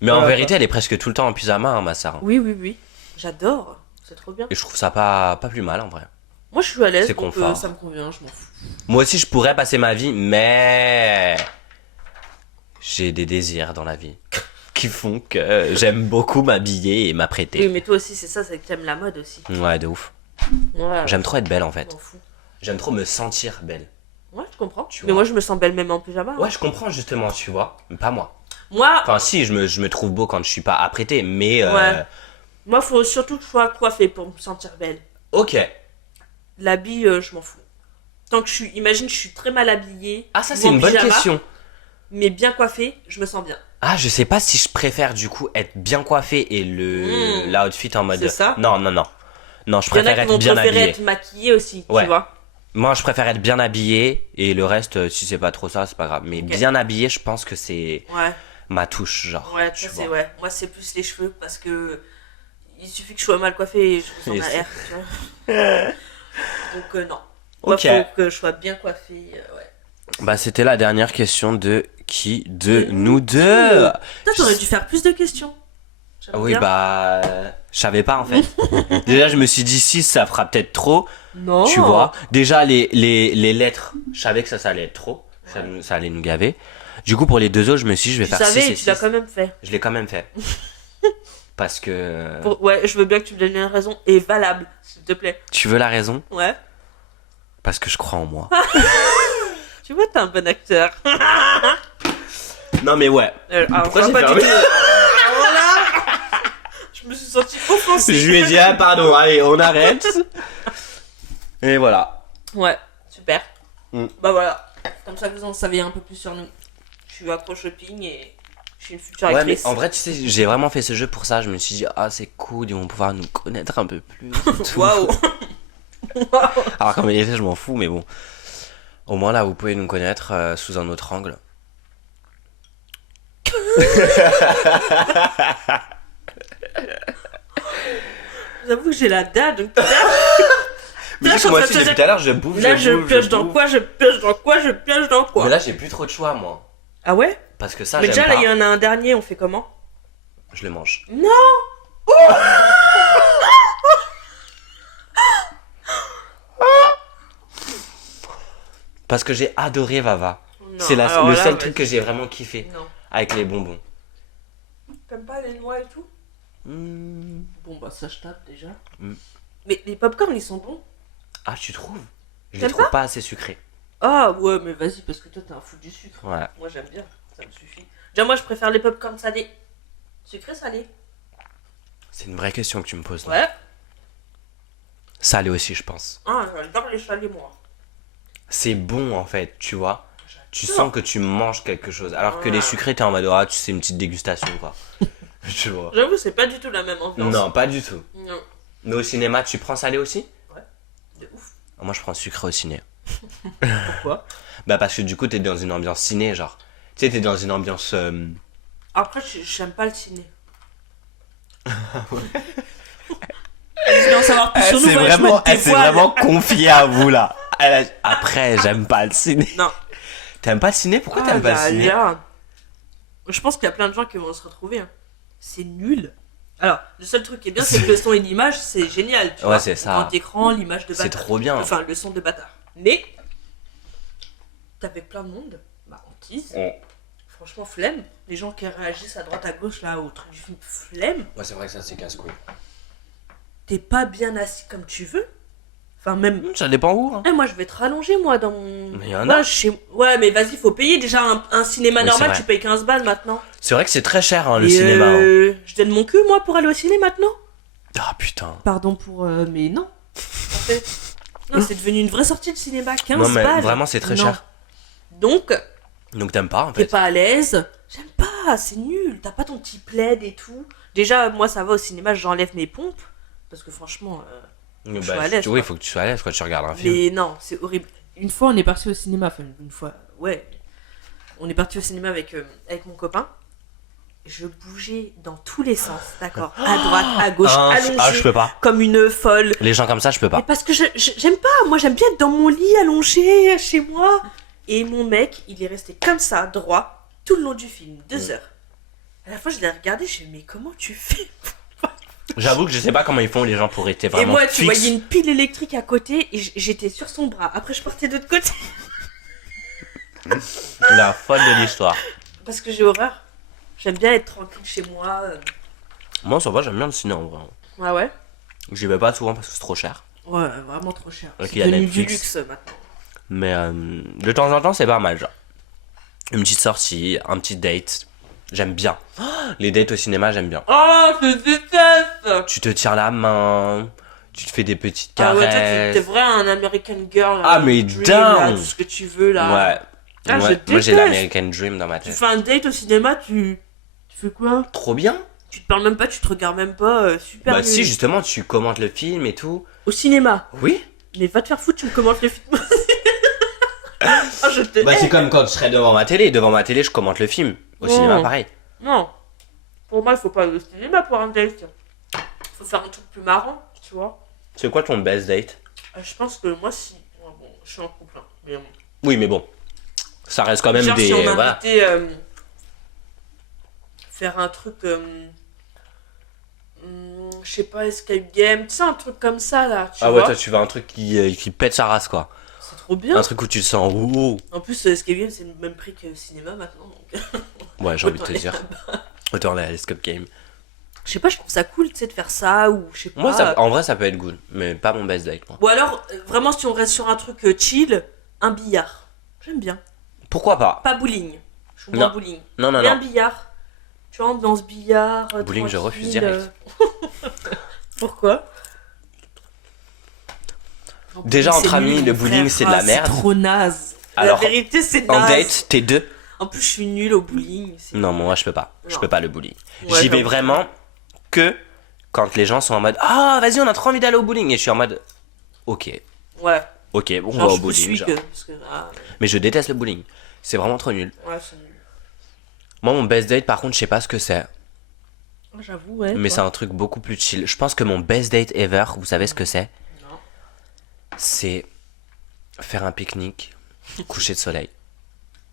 Mais en ouais, vérité, elle est presque tout le temps en pyjama, hein, ma sœur. Oui. J'adore. C'est trop bien. Et je trouve ça pas plus mal, en vrai. Moi, je suis à l'aise. C'est donc, confort. ça me convient, je m'en fous. Moi aussi, je pourrais passer ma vie, mais... J'ai des désirs dans la vie qui font que j'aime beaucoup m'habiller et Oui, m'apprêter. mais toi aussi, c'est ça, c'est que t'aimes la mode aussi. Ouais, de ouf. Ouais, J'aime trop être belle, en je fait. m'en fous. J'aime trop me sentir belle. Ouais, je comprends. Tu Mais vois. moi, je me sens belle même en pyjama. hein. Ouais, je comprends, justement, tu vois. Mais pas moi. Moi, Enfin, si, je me trouve beau quand je suis pas apprêté, mais... Ouais. Moi, faut surtout que je sois coiffée pour me sentir belle. Ok. L'habit, je m'en fous. Tant que imagine, je suis très mal habillée. Ah, ça, ou c'est en une bonne pyjama, question. Mais bien coiffée, je me sens bien. Ah, je sais pas si je préfère du coup être bien coiffé et l'outfit en mode. C'est ça. Non, non, non. Non, je Il y en préfère a qui être vont bien préférer habillé. être maquillée aussi, Ouais. tu vois. Moi, je préfère être bien habillé et le reste, si c'est pas trop ça, c'est pas grave. Mais Ok. bien habillé, je pense que c'est Ouais, ma touche, genre. ouais, tu ça vois. c'est ouais. Moi, c'est plus les cheveux parce que il suffit que je sois mal coiffée et je me Et sens c'est- air, tu vois. Donc, non. Moi, Ok. faut que je sois bien coiffée, ouais. Bah, c'était la dernière question de qui de De nous nous deux. Toi, t'aurais dû faire plus de questions. J'aime Oui, bien. bah. Je savais pas en fait. Déjà, je me suis dit 6, ça fera peut-être trop. Non. Tu vois. Déjà, les lettres, je savais que ça allait être trop. Ça allait nous gaver. Du coup, pour les deux autres, je me suis dit, je vais Tu faire 6 savais et et tu l'as 6. quand même fait. Je l'ai quand même fait. Parce que. Ouais, je veux bien que tu me donnes une raison et valable, s'il te plaît. Tu veux la raison? Ouais. Parce que je crois en moi. Tu vois, t'es un bon acteur. Non, mais ouais. Alors, Pourquoi on va j'ai pas fermé du tout. Voilà. Je me suis sentie offensée. Je lui ai dit, ah, pardon, allez, on arrête. Et voilà. Ouais, super. Mm. Bah voilà. Comme ça, vous en savez un peu plus sur nous. Je suis accro shopping et je suis une future Ouais, mais actrice. en vrai, tu sais, j'ai vraiment fait ce jeu pour ça. Je me suis dit, ah, c'est cool, ils vont pouvoir nous connaître un peu plus. et tout. Waouh. Waouh. Alors, comme il était, je m'en fous, mais bon. Au moins, là, vous pouvez nous connaître sous un autre angle. J'avoue que j'ai la dalle. Donc, Mais Là, tu sais que je moi suis en aussi, train de depuis tout à l'heure, je bouffe, là, je je bouffe, pioche dans bouffe. quoi, je pioche dans quoi, je pioche dans quoi. Mais là, j'ai plus trop de choix, moi. Ah ouais. Parce que ça, Mais j'aime déjà, là, pas. il y en a un dernier, on fait comment? Je le mange. Non. Parce que j'ai adoré Vava. Non, C'est alors le là, seul ouais. truc que j'ai vraiment kiffé. Non. Avec les bonbons. T'aimes pas les noix et tout? Hmm. Bon, bah ça, je tape déjà. Mm. Mais les popcorn, ils sont bons. Ah, tu trouves? Je les T'aimes trouve pas assez sucrés. Ah ouais, mais vas-y, parce que toi, t'es un fou du sucre. Ouais. Moi, j'aime bien, ça me suffit. Déjà, moi, je préfère les popcorn salés. Sucré, salé. C'est une vraie question que tu me poses. là. Ouais. Salé aussi, je pense. Ah, j'adore les salés, moi. C'est bon, en fait, tu vois. Tu J'adore. sens que tu manges quelque chose. Alors que Ouais. les sucrés, t'es en mode, ah, tu sais, une petite dégustation, quoi. Tu vois. J'avoue, c'est pas du tout la même ambiance. Non, pas du tout. Non. Mais au cinéma, tu prends salé aussi? De ouf. Moi, je prends sucré au ciné. Pourquoi? Bah, parce que du coup, t'es dans une ambiance ciné, genre. Tu sais, t'es dans une ambiance. Après, j'aime pas le ciné. Vous voulez en savoir plus sur nous, voilà, je me dévoile. confiée à vous, là. Après, j'aime pas le ciné. Non. T'aimes pas le ciné? Pourquoi Ah, t'aimes pas là, le ciné? là. Je pense qu'il y a plein de gens qui vont se retrouver. Hein. C'est nul. Alors, le seul truc qui est bien, c'est que le son et l'image, c'est génial. Tu Ouais, vois. c'est ça. Grand écran, l'image de C'est bâtard. trop bien. Enfin, le son de bâtard. Mais, t'avais plein de monde. Bah, en tease. Ouais, Franchement, flemme. Les gens qui réagissent à droite à gauche, là, au truc du film, flemme. c'est vrai que ça, c'est casse-couille. T'es pas bien assis comme tu veux. Enfin, même. Ça dépend où, hein. Eh, moi, je vais te rallonger, moi, dans mon. Mais y en Ouais, a. Ouais, mais vas-y, faut payer. Déjà, un cinéma Oui, c'est normal, vrai. tu payes 15 balles maintenant. C'est vrai que c'est très cher, hein, le Et, cinéma. Hein. Je donne mon cul, moi, pour aller au ciné maintenant. Ah, putain. Pardon pour. Mais non. En fait. Non, c'est devenu une vraie sortie de cinéma. 15 Non, mais balles. vraiment, c'est très Non. cher. Donc, Donc, t'aimes pas, en t'es fait. pas à l'aise. J'aime pas, c'est nul. T'as pas ton petit plaid et tout. Déjà, moi, ça va au cinéma, j'enlève mes pompes. Parce que franchement. Mais je suis à l'aise, oui, quoi. il faut que tu sois à l'aise quand tu regardes un film. Mais non, c'est horrible. Une fois, on est parti au cinéma. Enfin, une fois, ouais. On est parti au cinéma avec mon copain. Je bougeais dans tous les sens, d'accord. À droite, à gauche, allongée. Ah, je peux pas. Comme une folle. Les gens comme ça, je peux Mais pas. parce que j'aime pas. Moi, j'aime bien être dans mon lit, allongé, chez moi. Et mon mec, il est resté comme ça, droit, tout le long du film. 2 heures. À la fois, je l'ai regardé, je me mais comment tu fais? J'avoue que je sais pas comment ils font les gens pour rester Et vraiment moi, tu fixes. voyais une pile électrique à côté et j'étais sur son bras. Après, je partais de l'autre côté. La folle de l'histoire. Parce que j'ai horreur. J'aime bien être tranquille chez moi. Moi, ça va, j'aime bien le ciné en vrai. Ouais, ouais. J'y vais pas souvent parce que c'est trop cher. Ouais, vraiment trop cher. Ok, C'est il y a devenu du Netflix. luxe maintenant. Mais de temps en temps, c'est pas mal, genre. Une petite sortie, un petit date. J'aime bien. Les dates au cinéma, j'aime bien. Oh, je déteste. Tu te tiens la main, Tu te fais des petites Ah ouais, toi, caresses. t'es vrai un American Girl. Ah, mais dream, dingue. là, tout ce que tu veux, là. Ouais. Ah, je Moi j'ai déteste. l'American Dream dans ma Tu tête. fais un date au cinéma, tu fais quoi? Trop bien. Tu te parles même pas, tu te regardes même pas, super Bah nul. si, justement, tu commentes le film et tout. Au cinéma. Oui. Mais va te faire foutre, tu me commentes le film. Ah, je te Bah hais. c'est comme quand je serais devant ma télé. Devant ma télé, je commente le film. Au Oh. cinéma, pareil. Non. Pour moi, il faut pas aller au cinéma pour un date. Faut faire un truc plus marrant, tu vois. C'est quoi ton best date? Je pense que moi, si. Ouais, bon, je suis en couple, hein. Mais bon. Oui, mais bon. Ça reste quand même Genre, des... si on voilà. m'invitait faire un truc. Je sais pas, escape game, tu sais, un truc comme ça là. Tu Ah vois ouais, toi tu veux un truc qui pète sa race quoi. C'est trop bien. Un truc où tu te sens ouh. En plus, escape game, c'est le même prix que le cinéma maintenant. Donc... Ouais, j'ai envie de te Autant dire. Autant aller à l'escape game. Je sais pas, je trouve ça cool, tu sais, de faire ça ou je sais pas. Moi, en vrai, ça peut être good, mais pas mon best date moi. Ou alors, vraiment, si on reste sur un truc chill, un billard. J'aime bien. Pourquoi pas? Pas bowling. Je suis Non. moins bowling. Non, non, Mais un non. billard. Tu rentres dans ce billard. Bowling, je tranquille, refuse direct. Pourquoi? Déjà, C'est entre amis, nul, le mon bowling, frère. c'est de la merde. C'est trop naze. Alors, la vérité, c'est En naze. date, t'es deux? En plus, je suis nulle au bowling. c'est- Non, moi je peux pas. Je Non. peux pas le bowling. Ouais, J'y vais j'avoue. vraiment que quand les gens sont en mode ah vas-y on a trop envie d'aller au bowling et je suis en mode ok Ouais. ok on va Genre, au je me bowling suis genre. que. Parce que Mais je déteste le bowling. C'est vraiment trop nul. ouais, c'est nul. Moi mon best date par contre je sais pas ce que c'est. J'avoue, ouais. Mais toi. c'est un truc beaucoup plus chill. Je pense que mon best date ever, vous savez ce que c'est? Non. C'est faire un pique-nique, coucher de soleil.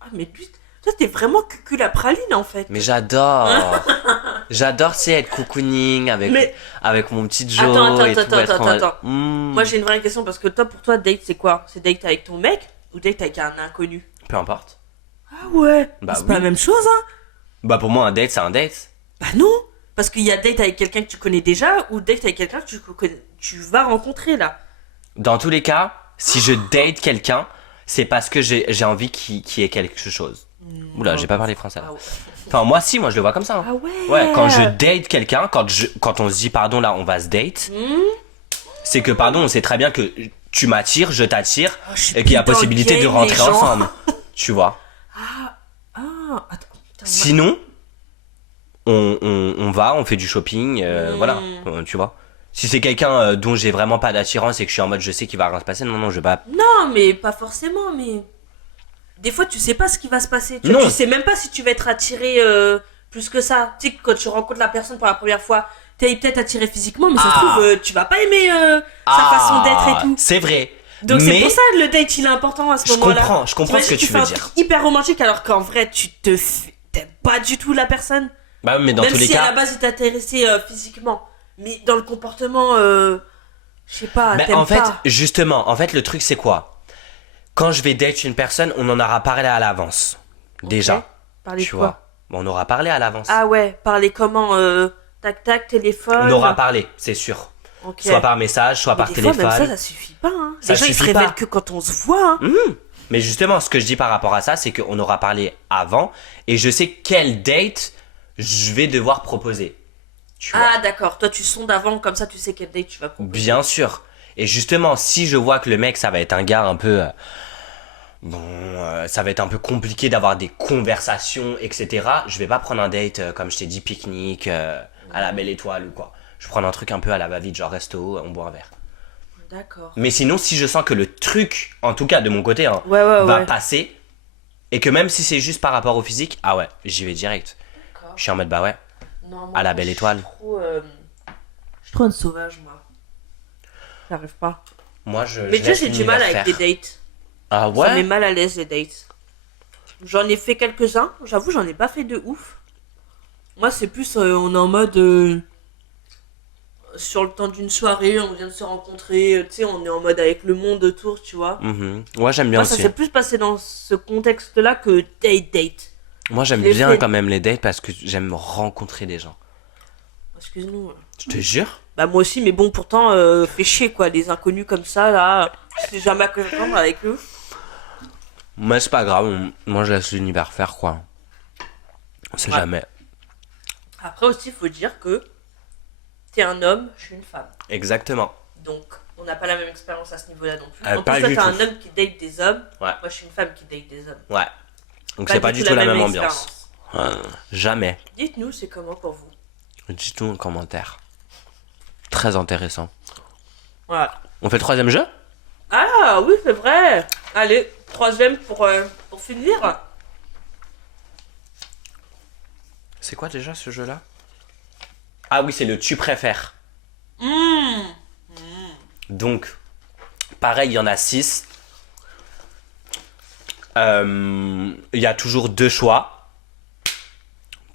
Ah, mais lui, toi, t'es vraiment cucul à praline en fait. Mais j'adore. J'adore, tu sais, être cocooning avec, Mais- avec mon petit Joe Attends, et tout. attends, être en mode, attends. hmm, Moi, j'ai une vraie question parce que toi, pour toi, date, c'est quoi? C'est date avec ton mec ou date avec un inconnu? peu importe. Ah ouais. Bah c'est oui. pas la même chose, hein? Bah pour moi un date c'est un date. Bah non. Parce qu'il y a date avec quelqu'un que tu connais déjà ou date avec quelqu'un que tu vas rencontrer là. Dans tous les cas, si je date quelqu'un, c'est parce que j'ai envie qu'il y ait quelque chose. Oula, j'ai pas parlé français là. Ah ouais. Enfin moi si, moi je le vois comme ça. hein. Ah ouais. Ouais, quand je date quelqu'un, quand on se dit pardon là on va se date, c'est que pardon on sait très bien que tu m'attires, je t'attire Oh, je suis et qu'il y a plus dans le possibilité de game, rentrer les gens. ensemble. Tu vois. Ah, attends. Putain, Sinon, on va, on fait du shopping, voilà, tu vois. Si c'est quelqu'un dont j'ai vraiment pas d'attirance et que je suis en mode je sais qu'il va rien se passer, non, je vais pas. non, mais pas forcément, mais. Des fois, tu sais pas ce qui va se passer. Tu, Non. tu sais même pas si tu vas être attiré plus que ça. Tu sais, quand tu rencontres la personne pour la première fois, t'es peut-être attiré physiquement, mais ça se Ah. trouve, tu vas pas aimer sa façon d'être et tout. C'est vrai. Donc mais c'est pour ça que le date il est important à ce je moment-là. comprends ce que T'imagines, tu fais veux un dire. truc hyper romantique alors qu'en vrai t'aimes pas du tout la personne. Bah oui, mais dans Même tous les si à la cas. base il t'intéressait physiquement. Mais dans le comportement, je sais pas, Bah, t'aimes en fait, pas. justement, en fait, le truc c'est quoi? Quand je vais date une personne, on en aura parlé à l'avance. Déjà. Parler Tu de quoi? vois. Bon, on aura parlé à l'avance. Ah ouais, parler comment tac tac, téléphone. On aura parlé, c'est sûr. Ok. Soit par message, soit Mais par des téléphone. fois, même ça suffit pas. Hein. Ça Les gens ils se suffit pas. révèlent que quand on se voit. Hein. Mais justement, ce que je dis par rapport à ça, c'est qu'on aura parlé avant et je sais quelle date je vais devoir proposer. Tu vois. Ah d'accord, toi tu sondes avant, comme ça tu sais quel date tu vas proposer. Bien sûr. Et justement, si je vois que le mec, ça va être un gars un peu... ça va être un peu compliqué d'avoir des conversations, etc. Je vais pas prendre un date, comme je t'ai dit, pique-nique, à la Belle Étoile ou quoi. Je vais prendre un truc un peu à la va-vite, genre resto, on boit un verre. D'accord. Mais sinon, si je sens que le truc, en tout cas de mon côté, hein, Ouais, va ouais. passer, et que même si c'est juste par rapport au physique, ah ouais, j'y vais direct. D'accord. Je suis en mode, bah ouais. Non, moi, À la Belle je Étoile. suis trop, je suis trop une sauvage, moi. J'arrive pas. Moi, je. Mais je tu sais, laisse j'ai du mal l'univers avec faire. les dates. Ah Ça met ouais? mal à l'aise, les dates. J'en ai fait quelques-uns. J'avoue, j'en ai pas fait de ouf. Moi, c'est plus, on est en mode... sur le temps d'une soirée, on vient de se rencontrer. Tu sais, on est en mode avec le monde autour, tu vois. Mhm. Ouais, j'aime bien Moi, ça aussi. s'est plus passé dans ce contexte-là que date. Moi, j'aime je l'ai bien fait. quand même les dates parce que j'aime rencontrer des gens. Excuse-nous. Je te jure. Bah moi aussi, mais bon, pourtant, fait chier, quoi. Des inconnus comme ça, là. Je sais jamais à quoi s'attendre avec eux. Mais c'est pas grave, moi je laisse l'univers faire quoi. On sait Ouais. jamais. Après aussi, il faut dire que t'es un homme, je suis une femme. Exactement. Donc, on n'a pas la même expérience à ce niveau-là non plus. En Pas plus, toi, du t'es un tout. homme qui date des hommes. Ouais. Moi, je suis une femme qui date des hommes. Ouais. Donc c'est pas du tout la même ambiance. Jamais. Dites-nous, c'est comment pour vous? Dites-nous en commentaire. Très intéressant. Voilà. On fait le 3e jeu? Ah oui, c'est vrai. Allez, 3e pour finir. C'est quoi déjà ce jeu-là? Ah oui, c'est le tu préfères. Donc, pareil, il y en a 6. Il y a toujours 2 choix.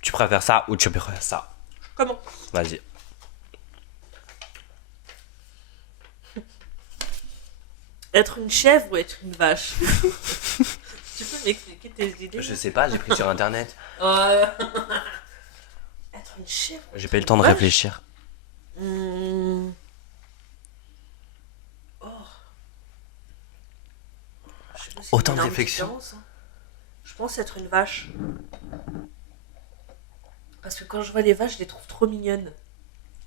Tu préfères ça ou tu préfères ça? Comment? Vas-y. Être une chèvre ou être une vache? Tu peux m'expliquer tes idées? Je sais pas, j'ai pris sur internet. Être une chèvre? J'ai pas eu le temps de Vache. réfléchir. Oh. Je sais pas s'il y a Autant une de énorme réflexion. différence, hein. Je pense être une vache. Parce que quand je vois les vaches, je les trouve trop mignonnes.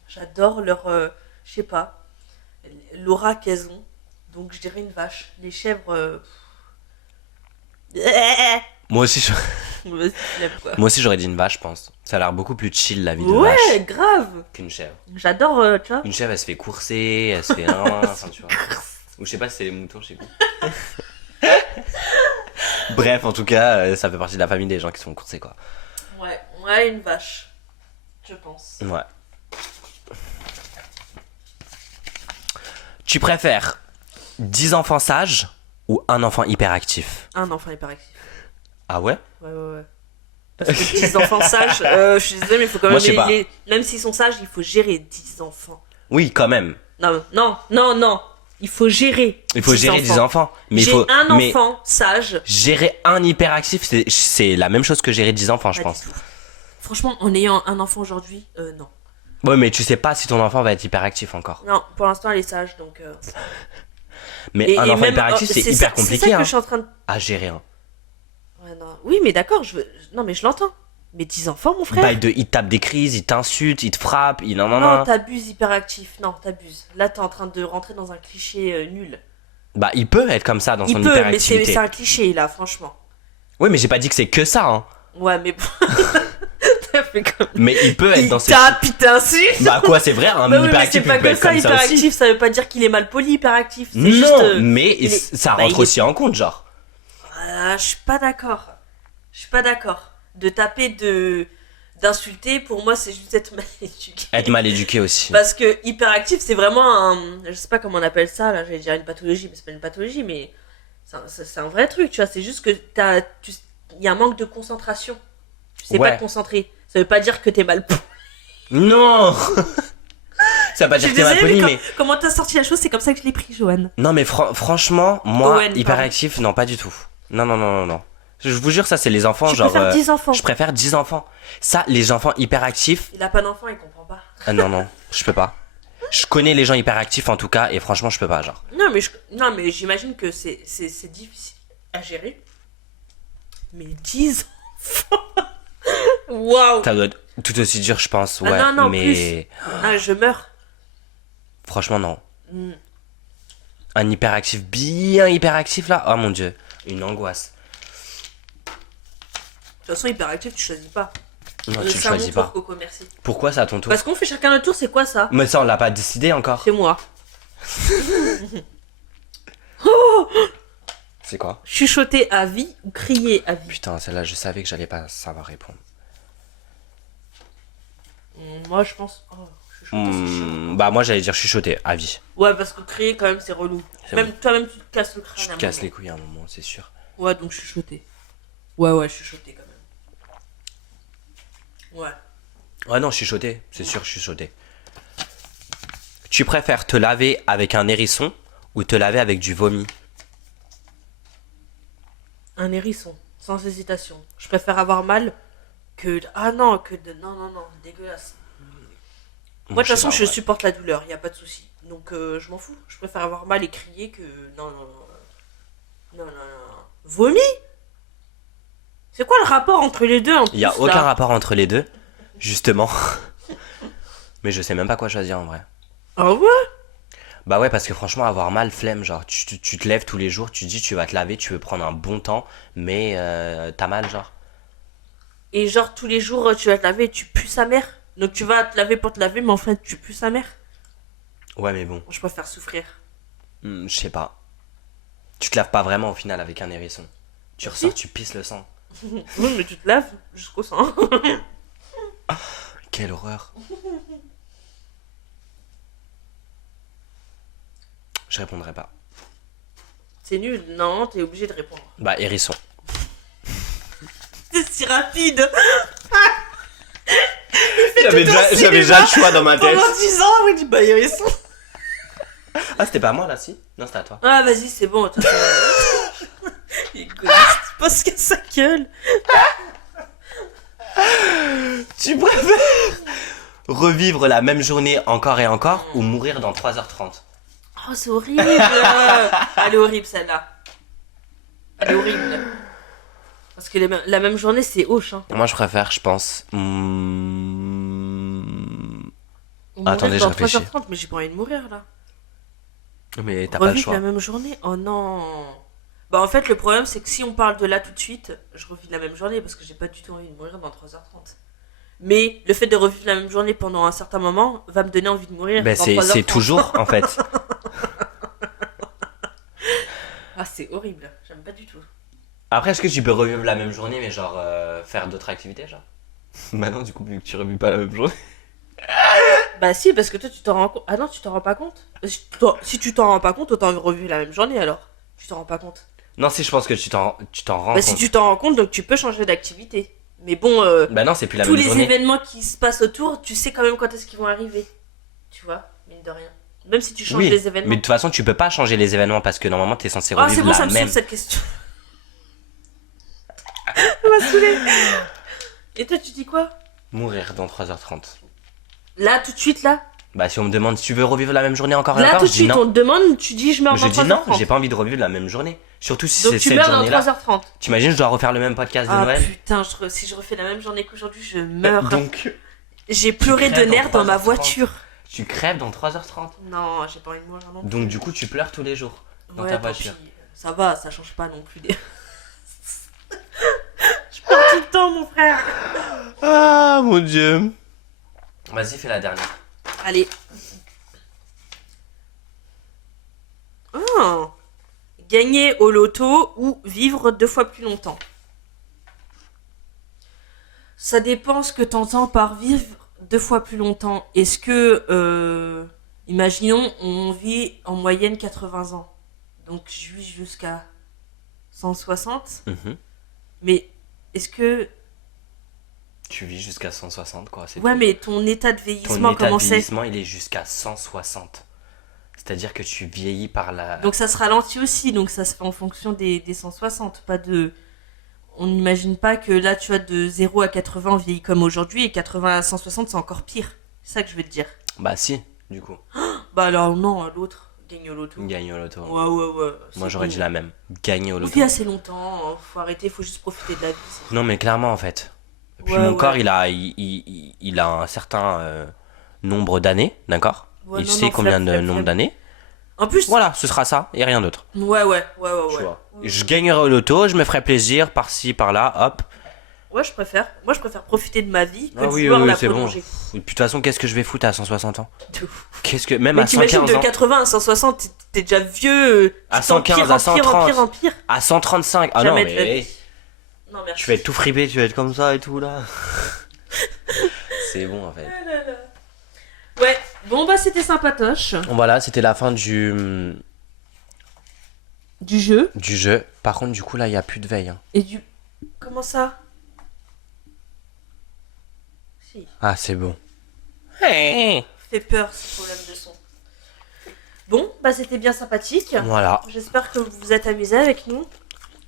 J'adore leur, je sais pas, l'aura qu'elles ont. Donc je dirais une vache. Les chèvres... Moi aussi, Vas-y, lève, quoi. moi aussi j'aurais dit une vache, je pense. Ça a l'air beaucoup plus chill la vie de Ouais, vache grave. qu'une chèvre. J'adore, tu vois. Une chèvre, elle se fait courser, elle se fait enfin, tu vois. Ou je sais pas si c'est les moutons, je sais pas. Bref, en tout cas, ça fait partie de la famille des gens qui se font courser, quoi. Ouais, une vache. Je pense. Ouais. Tu préfères 10 enfants sages ou un enfant hyperactif? Un enfant hyperactif. Ah ouais? Ouais. Parce que 10 enfants sages, je suis désolée, mais il faut quand Moi, même je sais pas. même s'ils sont sages, il faut gérer 10 enfants. Oui, quand même. Non. Il faut gérer. Il faut gérer 10 enfants. Mais il J'ai faut. un mais enfant sage. gérer un hyperactif, c'est la même chose que gérer 10 enfants, je Pas pense. du tout. Franchement, en ayant un enfant aujourd'hui, non. Ouais, mais tu sais pas si ton enfant va être hyperactif encore. Non, pour l'instant, elle est sage, donc... Mais un enfant même, hyperactif, c'est hyper C'est ça compliqué que hein, je suis en train de... à gérer. Hein. Ouais, non. Oui, mais d'accord, Non, mais je l'entends. Mais 10 enfants, mon frère. Bah, il te tape des crises, il t'insulte, il te frappe, il Non, t'abuses hyperactif. Non, t'abuses. Là, t'es en train de rentrer dans un cliché nul. Bah, il peut être comme ça dans son Il peut, mais hyperactivité. c'est un cliché, là, franchement. Oui, mais j'ai pas dit que c'est que ça. Hein. Ouais, mais... T'as fait comme... Mais il peut être dans Il cette. tape, il t'insulte. Bah, quoi, c'est vrai, un Bah oui, mais hyperactif, c'est pas il peut que être ça, comme ça aussi. hyperactif, ça veut pas dire qu'il est mal poli, hyperactif. C'est Non, juste, mais il est- ça bah, rentre il est- aussi en compte, genre. Je suis pas d'accord. Je suis pas d'accord. De taper, d'insulter, pour moi, c'est juste être mal éduqué. Être mal éduqué aussi. Parce que hyperactif, c'est vraiment un... Je sais pas comment on appelle ça, là, j'allais dire une pathologie, mais c'est pas une pathologie, mais... C'est un vrai truc, tu vois. C'est juste que il y a un manque de concentration. Tu sais Ouais. pas te concentrer. Ça veut pas dire que t'es mal poli. Non Ça va pas Je dire suis que t'es mal désolée, poli, mais mais. comment t'as sorti la chose, c'est comme ça que je l'ai pris, Joanne. Non, mais franchement, moi, Owen, hyperactif, non, pas du tout. Non. Je vous jure, ça, c'est les enfants, Tu genre. préfères 10 enfants. Je préfère 10 enfants. Ça, les enfants hyperactifs. Il a pas d'enfant, il comprend pas. Ah non, je peux pas. Je connais les gens hyperactifs en tout cas, et franchement, je peux pas, genre. Non, mais j'imagine que c'est difficile à gérer. Mais 10 enfants. Waouh. Ça doit être tout aussi dur, je pense, Ah ouais. non, mais. Ah, je meurs. Franchement, non. Mm. Un hyperactif, bien hyperactif là, oh mon dieu, une angoisse. De toute façon, hyperactif, tu choisis pas. Non, tu le C'est à mon choisis tour, pas. Coco, merci. Pourquoi ça à ton tour? Parce qu'on fait chacun notre tour, c'est quoi ça? Mais ça, on l'a pas décidé encore. C'est moi. C'est quoi? Chuchoter à vie ou crier à vie? Putain, celle-là, je savais que j'allais pas savoir répondre. Moi, je pense. Oh, chuchoter, c'est chiant. Bah, moi, j'allais dire chuchoter, à vie. Ouais, parce que crier, quand même, c'est relou. C'est Même toi-même, tu te casses le crâne. Je à un te casse moment. les couilles à un moment, c'est sûr. Ouais, donc chuchoter. Ouais, chuchoter quand même. Ouais. Ouais, non, chuchoter, c'est sûr, chuchoter. Tu préfères te laver avec un hérisson ou te laver avec du vomi? Un hérisson, sans hésitation. Je préfère avoir mal que. Ah non, que de. Non, dégueulasse. Moi, de toute façon, je supporte la douleur, y a pas de souci. Donc, je m'en fous. Je préfère avoir mal et crier que. Non. Vomi? C'est quoi le rapport entre les deux en plus? Il y a là aucun rapport entre les deux, justement. Mais je sais même pas quoi choisir en vrai. Ah ouais? Bah ouais, parce que franchement, avoir mal, flemme, genre, tu te lèves tous les jours, tu dis tu vas te laver, tu veux prendre un bon temps, mais t'as mal, genre. Et genre, tous les jours, tu vas te laver et tu pues sa mère. Donc tu vas te laver pour te laver, mais en fait, tu pues sa mère. Ouais, mais bon, Je préfère souffrir. je sais pas. Tu te laves pas vraiment au final avec un hérisson. Tu Si. ressors, tu pisses le sang. Oui, mais tu te laves jusqu'au sang. Quelle horreur. Je répondrai pas. C'est nul, non, t'es obligé de répondre. Bah, hérisson. C'est si rapide. J'avais déjà le choix dans ma tête. Pendant 10 ans, oui, du bah, hérisson. Ah, c'était pas moi là, si? Non, c'était à toi. Ah, vas-y, c'est bon. Attends, égoïste, parce que sa gueule. Tu préfères revivre la même journée encore et encore ou mourir dans 3h30? Oh, c'est horrible. Elle est horrible, celle-là. Elle est horrible. Parce que la même journée, c'est hoche. Hein. Moi, je préfère, je pense. Attendez, je dans réfléchis. 3h30, mais j'ai pas envie de mourir, là. Mais t'as pas le Revivre choix. la même journée? Oh non. Bah, en fait, le problème, c'est que si on parle de là tout de suite, je revis la même journée parce que j'ai pas du tout envie de mourir dans 3h30. Mais le fait de revivre la même journée pendant un certain moment va me donner envie de mourir Ben, dans c'est 3h30. toujours, en fait. Ah, c'est horrible. J'aime pas du tout. Après, est-ce que tu peux revivre la même journée, mais genre faire d'autres activités, genre? Bah non, du coup, vu que tu revis pas la même journée. Bah si, parce que toi, tu t'en rends compte. Ah non, tu t'en rends pas compte. Si tu t'en rends pas compte, autant revivre la même journée, alors. Tu t'en rends pas compte. Non, si, je pense que tu t'en rends Bah compte. si tu t'en rends compte, donc tu peux changer d'activité. Mais bon, Bah non, c'est plus la tous même les journée. événements qui se passent autour, tu sais quand même quand est-ce qu'ils vont arriver. Tu vois, mine de rien. Même si tu changes Oui, les événements. mais de toute façon, tu peux pas changer les événements parce que normalement, t'es censé Ah, revivre c'est bon, la ça me même. saoule cette question. Ça m'a saoulé. Et toi, tu dis quoi? Mourir dans 3h30. Là, tout de suite, là. Bah, si on me demande si tu veux revivre la même journée encore et Là, encore, tout de je dis suite, non. on te demande, tu dis je meurs Je dans dis non, 3h30. j'ai pas envie de revivre la même journée. Surtout si Donc c'est tu cette meurs dans journée-là. 3h30. T'imagines, je dois refaire le même podcast de Ah Noël. putain, si je refais la même journée qu'aujourd'hui, je meurs. Donc, J'ai pleuré de crèves nerfs dans dans ma 3h30. voiture. tu crèves dans 3h30. Non, j'ai pas envie de mourir non plus. Donc, du coup, tu pleures tous les jours dans ta tant voiture. pis. Ça va, ça change pas non plus. Je pleure tout le temps, mon frère. Ah, mon dieu. Vas-y, fais la dernière. Allez. Ah. Gagner au loto ou vivre 2 fois plus longtemps. Ça dépend ce que t'entends par vivre 2 fois plus longtemps. Est-ce que, imaginons, on vit en moyenne 80 ans. Donc je vis jusqu'à 160. Mhm. Mais est-ce que... Tu vis jusqu'à 160, quoi. C'est Ouais, tout. mais ton état de Ton vieillissement, état de comment c'est? vieillissement, il est jusqu'à 160. C'est-à-dire que tu vieillis par la... Donc ça se ralentit aussi, donc ça se fait en fonction des 160, pas de... On n'imagine pas que là, tu vois, de 0 à 80, on vieillit comme aujourd'hui, et 80 à 160, c'est encore pire. C'est ça que je veux te dire. Bah si, du coup. Bah alors non, l'autre, gagne au loto. Gagner au loto. Ouais. Moi, j'aurais dit la même. Gagner au On loto. vit assez longtemps, faut arrêter, faut juste profiter de la vie. c'est- Non, mais clairement, en fait. Puis Ouais, mon ouais. corps, il a un certain nombre d'années, d'accord? Ouais, Il non, sait non, combien flemme, de flemme, nombre flemme. d'années. En plus, Voilà, ce sera ça et rien d'autre. ouais. Tu vois. Je gagnerai au loto, je me ferai plaisir par-ci, par-là, hop. Ouais, je préfère. Moi, je préfère profiter de ma vie que Ah de oui, vouloir oui, la c'est bon. prolonger. Et puis de toute façon, qu'est-ce que je vais foutre à 160 ans? De ouf. Qu'est-ce que... Même Mais à t'imagines 115 de ans, 80 à 160, t'es déjà vieux. À tu t'empires, 115, à empires, 130. empires. à 135. Ah non, Jamais de la mais... vie. Non, merci. Tu vas être tout fripé, tu vas être comme ça et tout, là. C'est bon, en fait. Ouais, bon bah c'était sympatoche. Voilà, c'était la fin du Du jeu jeu. Par contre, du coup, là, il n'y a plus de veille. Hein. et du... Comment ça? Si, Ah, c'est bon. Hey. fait peur ce problème de son. Bon, bah c'était bien sympathique. Voilà, J'espère que vous vous êtes amusés avec nous.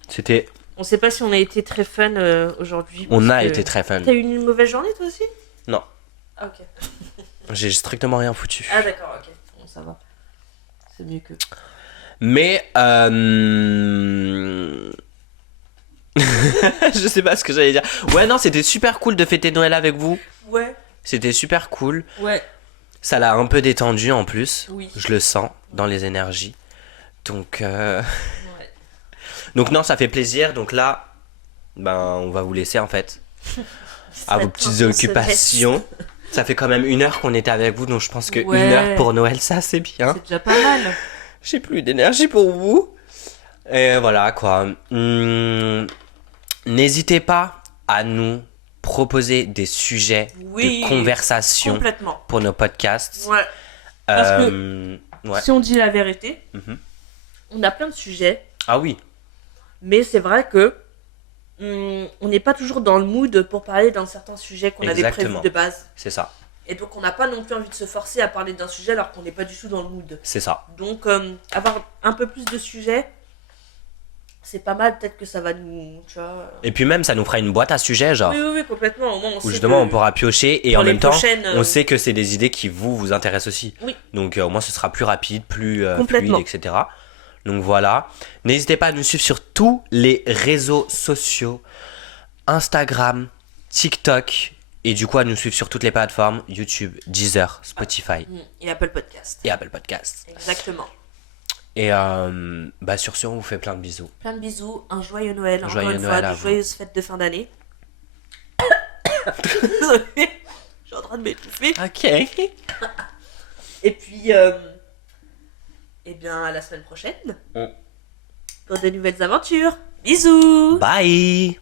c'était... On sait pas si on a été très fun aujourd'hui. On parce a que- été très fun. T'as eu une mauvaise journée toi aussi? Non, Ah ok. j'ai strictement rien foutu. Ah d'accord, ok. Bon ça va. C'est mieux que... Mais, je sais pas ce que j'allais dire. Ouais, non, c'était super cool de fêter Noël avec vous. Ouais. C'était super cool. Ouais. Ça l'a un peu détendu en plus. Oui. Je le sens. dans les énergies. Donc, Ouais. donc non, ça fait plaisir. Donc là, ben, on va vous laisser en fait à vos petites On se occupations. Ça fait quand même 1 heure qu'on était avec vous, donc je pense que Ouais. 1 heure pour Noël, ça c'est laisse. bien. C'est déjà pas mal. J'ai plus d'énergie pour vous. Et voilà quoi. N'hésitez pas à nous proposer des sujets Oui, de conversation complètement. pour nos podcasts. Ouais. Parce ouais. Si on dit la vérité, Mhm. on a plein de sujets, Ah oui, mais c'est vrai que on n'est pas toujours dans le mood pour parler d'un certain sujet qu'on avait prévu Exactement. de base. c'est ça. Et donc on n'a pas non plus envie de se forcer à parler d'un sujet alors qu'on n'est pas du tout dans le mood. C'est ça. Donc avoir un peu plus de sujets, c'est pas mal, peut-être que ça va nous... Tu vois, Et puis même, ça nous fera une boîte à sujets, genre. oui, complètement. Au moins, on Où sait justement que on pourra piocher et pour en les même temps prochaines, on sait que c'est des idées qui vous intéressent aussi. Oui. Donc au moins ce sera plus rapide, plus Complètement. fluide, etc. Donc voilà. N'hésitez pas à nous suivre sur tous les réseaux sociaux. Instagram, TikTok et du coup à nous suivre sur toutes les plateformes YouTube, Deezer, Spotify Et Apple Podcast. et Apple Podcasts. Exactement. Et bah sur ce on vous fait plein de bisous. Plein de bisous, un joyeux Noël, Joyeux encore une Noël fois, à de vous. joyeuses fêtes de fin d'année. Désolée, je suis en train de m'étouffer. Ok. Et puis, eh bien, à la semaine prochaine pour de nouvelles aventures. Bisous. Bye.